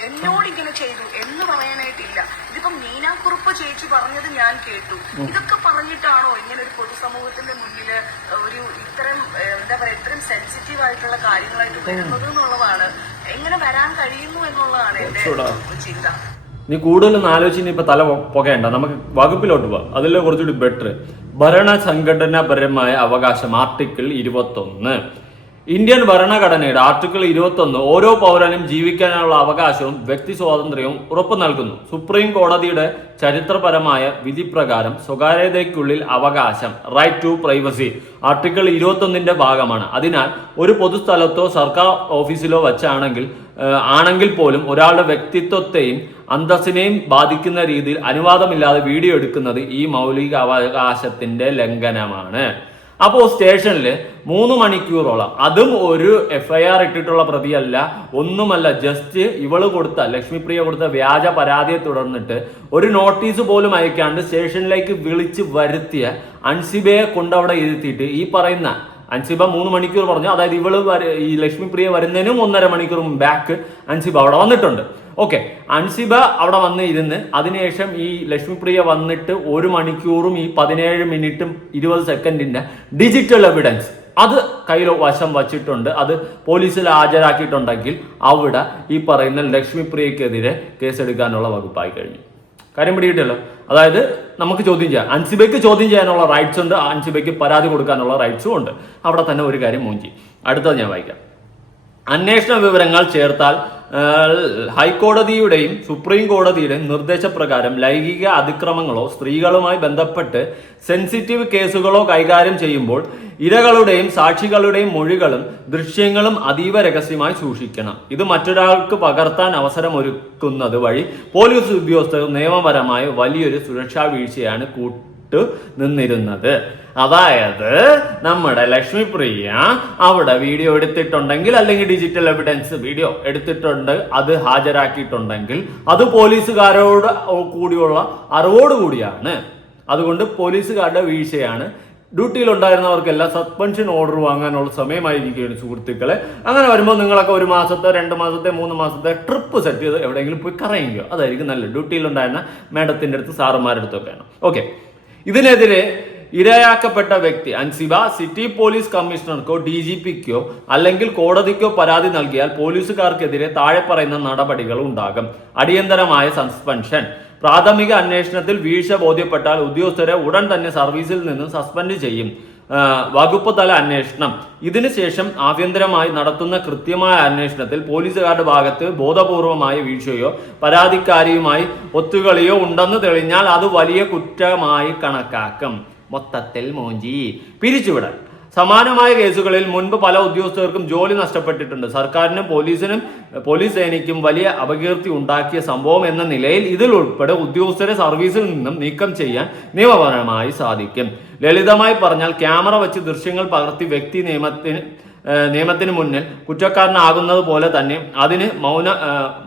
എന്നോട് ഇങ്ങനെ ചെയ്തു എന്ന് പറയാനായിട്ടില്ല. ഇതിപ്പം മീനാക്കുറുപ്പ് ചേച്ചി പറഞ്ഞത് ഞാൻ കേട്ടു. ഇതൊക്കെ പറഞ്ഞിട്ടാണോ ഇങ്ങനെ ഒരു പൊതുസമൂഹത്തിന്റെ മുന്നില് ഒരു ഇത്തരം എന്താ പറയാ ഇത്രയും സെൻസിറ്റീവ് ആയിട്ടുള്ള കാര്യങ്ങളായിട്ട് വരുന്നത് എന്നുള്ളതാണ്. എങ്ങനെ വരാൻ കഴിയുന്നു എന്നുള്ളതാണ് എന്റെ ചിന്ത. നീ കൂടുതലൊന്നും ആലോചിച്ച് ഇപ്പൊ തല പുകയണ്ട, നമുക്ക് വകുപ്പിലോട്ട് പോവാം. അതിലെ കുറച്ചുകൂടി ബെറ്റർ. ഭരണ സംഘടനാപരമായ അവകാശം ആർട്ടിക്കിൾ 21. ഇന്ത്യൻ ഭരണഘടനയുടെ ആർട്ടിക്കിൾ 21 ഓരോ പൗരനും ജീവിക്കാനുള്ള അവകാശവും വ്യക്തി സ്വാതന്ത്ര്യവും ഉറപ്പു നൽകുന്നു. സുപ്രീം കോടതിയുടെ ചരിത്രപരമായ വിധിപ്രകാരം സ്വകാര്യതയ്ക്കുള്ളിൽ അവകാശം റൈറ്റ് ടു പ്രൈവസി ആർട്ടിക്കിൾ 21 ഭാഗമാണ്. അതിനാൽ ഒരു പൊതുസ്ഥലത്തോ സർക്കാർ ഓഫീസിലോ ആണെങ്കിൽ പോലും ഒരാളുടെ വ്യക്തിത്വത്തെയും അന്തസ്സിനെയും ബാധിക്കുന്ന രീതിയിൽ അനുവാദമില്ലാതെ വീഡിയോ എടുക്കുന്നത് ഈ മൗലിക അവകാശത്തിന്റെ ലംഘനമാണ്. അപ്പോൾ സ്റ്റേഷനിൽ 3 മണിക്കൂറോളം, അതും ഒരു FIR ഇട്ടിട്ടുള്ള പ്രതിയല്ല, ഒന്നുമല്ല, ജസ്റ്റ് ഇവള് കൊടുത്ത ലക്ഷ്മിപ്രിയ കൊടുത്ത വ്യാജ പരാതിയെ തുടർന്നിട്ട് ഒരു നോട്ടീസ് പോലും അയക്കാണ്ട് സ്റ്റേഷനിലേക്ക് വിളിച്ച് വരുത്തിയ അൻസിബയെ കൊണ്ടവിടെ ഇരുത്തിയിട്ട് ഈ പറയുന്ന അൻസിബ 3 മണിക്കൂർ പറഞ്ഞു. അതായത് ഈ ലക്ഷ്മിപ്രിയ വരുന്നതിനും 1.5 മണിക്കൂർ ബാക്ക് അൻസിബ അവിടെ വന്നിട്ടുണ്ട്. ഓക്കെ, അൻസിബ അവിടെ വന്ന് ഇരുന്ന് അതിനുശേഷം ഈ ലക്ഷ്മിപ്രിയ വന്നിട്ട് 1 മണിക്കൂറും ഈ 17 മിനിറ്റും 20 സെക്കൻഡിന്റെ ഡിജിറ്റൽ എവിഡൻസ് അത് കയ്യിൽ വശം വച്ചിട്ടുണ്ട്. അത് പോലീസിൽ ഹാജരാക്കിയിട്ടുണ്ടെങ്കിൽ അവിടെ ഈ പറയുന്ന ലക്ഷ്മിപ്രിയക്കെതിരെ കേസെടുക്കാനുള്ള വകുപ്പായി കഴിഞ്ഞു. കാര്യം പിടികിട്ടല്ലോ. അതായത് നമുക്ക് ചോദ്യം ചെയ്യാം, അൻസിബയ്ക്ക് ചോദ്യം ചെയ്യാനുള്ള റൈറ്റ്സ് ഉണ്ട്, അൻസിബയ്ക്ക് പരാതി കൊടുക്കാനുള്ള റൈറ്റ്സും ഉണ്ട്. അവിടെ തന്നെ ഒരു കാര്യം മൂഞ്ചി. അടുത്തത് ഞാൻ വായിക്കാം. അന്വേഷണ വിവരങ്ങൾ ചേർത്താൽ ഹൈക്കോടതിയുടെയും സുപ്രീം കോടതിയുടെയും നിർദ്ദേശപ്രകാരം ലൈംഗിക അതിക്രമങ്ങളോ സ്ത്രീകളുമായി ബന്ധപ്പെട്ട് സെൻസിറ്റീവ് കേസുകളോ കൈകാര്യം ചെയ്യുമ്പോൾ ഇരകളുടെയും സാക്ഷികളുടെയും മൊഴികളും ദൃശ്യങ്ങളും അതീവ രഹസ്യമായി സൂക്ഷിക്കണം. ഇത് മറ്റൊരാൾക്ക് പകർത്താൻ അവസരമൊരുക്കുന്നത് വഴി പോലീസ് ഉദ്യോഗസ്ഥർ നിയമപരമായ വലിയൊരു സുരക്ഷാ വീഴ്ചയാണ് നിന്നിരുന്നത്. അതായത് നമ്മുടെ ലക്ഷ്മിപ്രിയ അവിടെ വീഡിയോ എടുത്തിട്ടുണ്ടെങ്കിൽ, അല്ലെങ്കിൽ ഡിജിറ്റൽ എവിഡൻസ് വീഡിയോ എടുത്തിട്ടുണ്ട്, അത് ഹാജരാക്കിയിട്ടുണ്ടെങ്കിൽ അത് പോലീസുകാരോട് കൂടിയുള്ള അറിവോടുകൂടിയാണ്. അതുകൊണ്ട് പോലീസുകാരുടെ വീഴ്ചയാണ്. ഡ്യൂട്ടിയിലുണ്ടായിരുന്നവർക്കെല്ലാം സസ്പെൻഷൻ ഓർഡർ വാങ്ങാനുള്ള സമയമായിരിക്കുകയാണ് സുഹൃത്തുക്കളെ. അങ്ങനെ വരുമ്പോൾ നിങ്ങളൊക്കെ 1 മാസത്തെ 2 മാസത്തെ 3 മാസത്തെ ട്രിപ്പ് സെറ്റ് ചെയ്ത് എവിടെയെങ്കിലും പോയി കറങ്ങിക്കോ. അതായിരിക്കും നല്ലത്. ഡ്യൂട്ടിയിലുണ്ടായിരുന്ന മാഡത്തിൻ്റെ അടുത്ത് സാറുമാരുടെ അടുത്തൊക്കെയാണ്. ഓക്കെ, ഇതിനെതിരെ ഇരയാക്കപ്പെട്ട വ്യക്തി അൻസിബ സിറ്റി പോലീസ് കമ്മീഷണർക്കോ DGPക്കോ അല്ലെങ്കിൽ കോടതിക്കോ പരാതി നൽകിയാൽ പോലീസുകാർക്കെതിരെ താഴെ പറയുന്ന നടപടികൾ ഉണ്ടാകും. അടിയന്തരമായ സസ്പെൻഷൻ. പ്രാഥമിക അന്വേഷണത്തിൽ വീഴ്ച ബോധ്യപ്പെട്ടാൽ ഉദ്യോഗസ്ഥരെ ഉടൻ തന്നെ സർവീസിൽ നിന്ന് സസ്പെൻഡ് ചെയ്യും. വകുപ്പ് തല അന്വേഷണം. ഇതിനുശേഷം ആഭ്യന്തരമായി നടത്തുന്ന കൃത്യമായ അന്വേഷണത്തിൽ പോലീസുകാരുടെ ഭാഗത്ത് ബോധപൂർവമായ വീഴ്ചയോ പരാതിക്കാരിയുമായി ഒത്തുകളിയോ ഉണ്ടെന്ന് തെളിഞ്ഞാൽ അത് വലിയ കുറ്റമായി കണക്കാക്കും. മൊത്തത്തിൽ മോഞ്ചി. പിരിച്ചുവിടൽ. സമാനമായ കേസുകളിൽ മുൻപ് പല ഉദ്യോഗസ്ഥർക്കും ജോലി നഷ്ടപ്പെട്ടിട്ടുണ്ട്. സർക്കാരിനും പോലീസ് സേനയ്ക്കും വലിയ അപകീർത്തി ഉണ്ടാക്കിയ സംഭവം എന്ന നിലയിൽ ഇതിൽ ഉൾപ്പെടെ ഉദ്യോഗസ്ഥരെ സർവീസിൽ നിന്നും നീക്കം ചെയ്യാൻ നിയമപരമായി സാധിക്കും. ലളിതമായി പറഞ്ഞാൽ ക്യാമറ വെച്ച് ദൃശ്യങ്ങൾ പകർത്തി വ്യക്തി നിയമത്തിന് മുന്നിൽ കുറ്റക്കാരനാകുന്നത് പോലെ തന്നെ അതിന്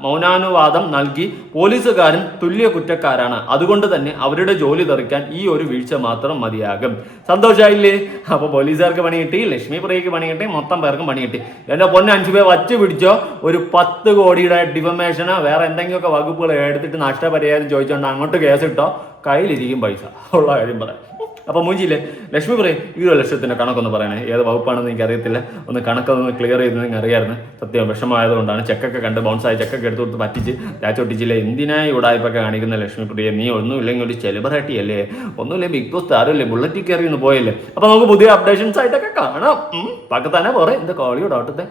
മൗനാനുവാദം നൽകി പോലീസുകാരും തുല്യ കുറ്റക്കാരാണ്. അതുകൊണ്ട് തന്നെ അവരുടെ ജോലി തെറിക്കാൻ ഈ ഒരു വീഴ്ച മാത്രം മതിയാകും. സന്തോഷമായില്ലേ? അപ്പൊ പോലീസുകാർക്ക് പണി കിട്ടി, ലക്ഷ്മിപ്രിയക്ക് പണി കിട്ടി, മൊത്തം പേർക്കും പണി കിട്ടി. എന്റെ പൊന്നെ അൻസിബയെ വച്ച് പിടിച്ചോ. ഒരു 10 കോടിയുടെ ഡിഫമേഷനോ വേറെ എന്തെങ്കിലുമൊക്കെ വകുപ്പുകൾ എടുത്തിട്ട് നഷ്ടപരിഹാരം ചോദിച്ചോണ്ട് അങ്ങോട്ട് കേസിട്ടോ, കയ്യിലിരിക്കും പൈസ. ഉള്ള കാര്യം പറയാം. അപ്പൊ മൂഞ്ചില്ലേ? ലക്ഷ്മിപ്രിയ 20 ലക്ഷത്തിന്റെ കണക്കൊന്ന് പറയണേ. ഏത് വകുപ്പാണെന്ന് എനിക്ക് അറിയത്തില്ല. ഒന്ന് കണക്കൊന്ന് ക്ലിയർ ചെയ്ത് നിങ്ങൾക്ക് അറിയാമായിരുന്നു. സത്യം വിഷമമായതുകൊണ്ടാണ്. ചെക്കൊക്കെ കണ്ട് ബൗൺസായി ചെക്കൊക്കെ എടുത്ത് കൊടുത്ത് പറ്റിച്ച് രാച്ചൊട്ടിച്ചില്ലേ. എന്തിനായി ഉടായ്പൊക്കെ കാണിക്കുന്ന ലക്ഷ്മിപ്രിയ? നീ ഒന്നുമില്ലെങ്കിൽ ഒരു സെലിബ്രിറ്റി അല്ലേ, ഒന്നുമില്ലേ ബിഗ് ബോസ് താരമല്ലേ, ബുള്ളറ്റിൽ കയറി ഒന്ന് പോയല്ലേ. അപ്പൊ നമുക്ക് പുതിയ അപ്ഡേഷൻസ് ആയിട്ടൊക്കെ കാണാം. പക്കത്താനെ പോരെ. എന്താ കോളിയോ ഡോട്ടത്തെ.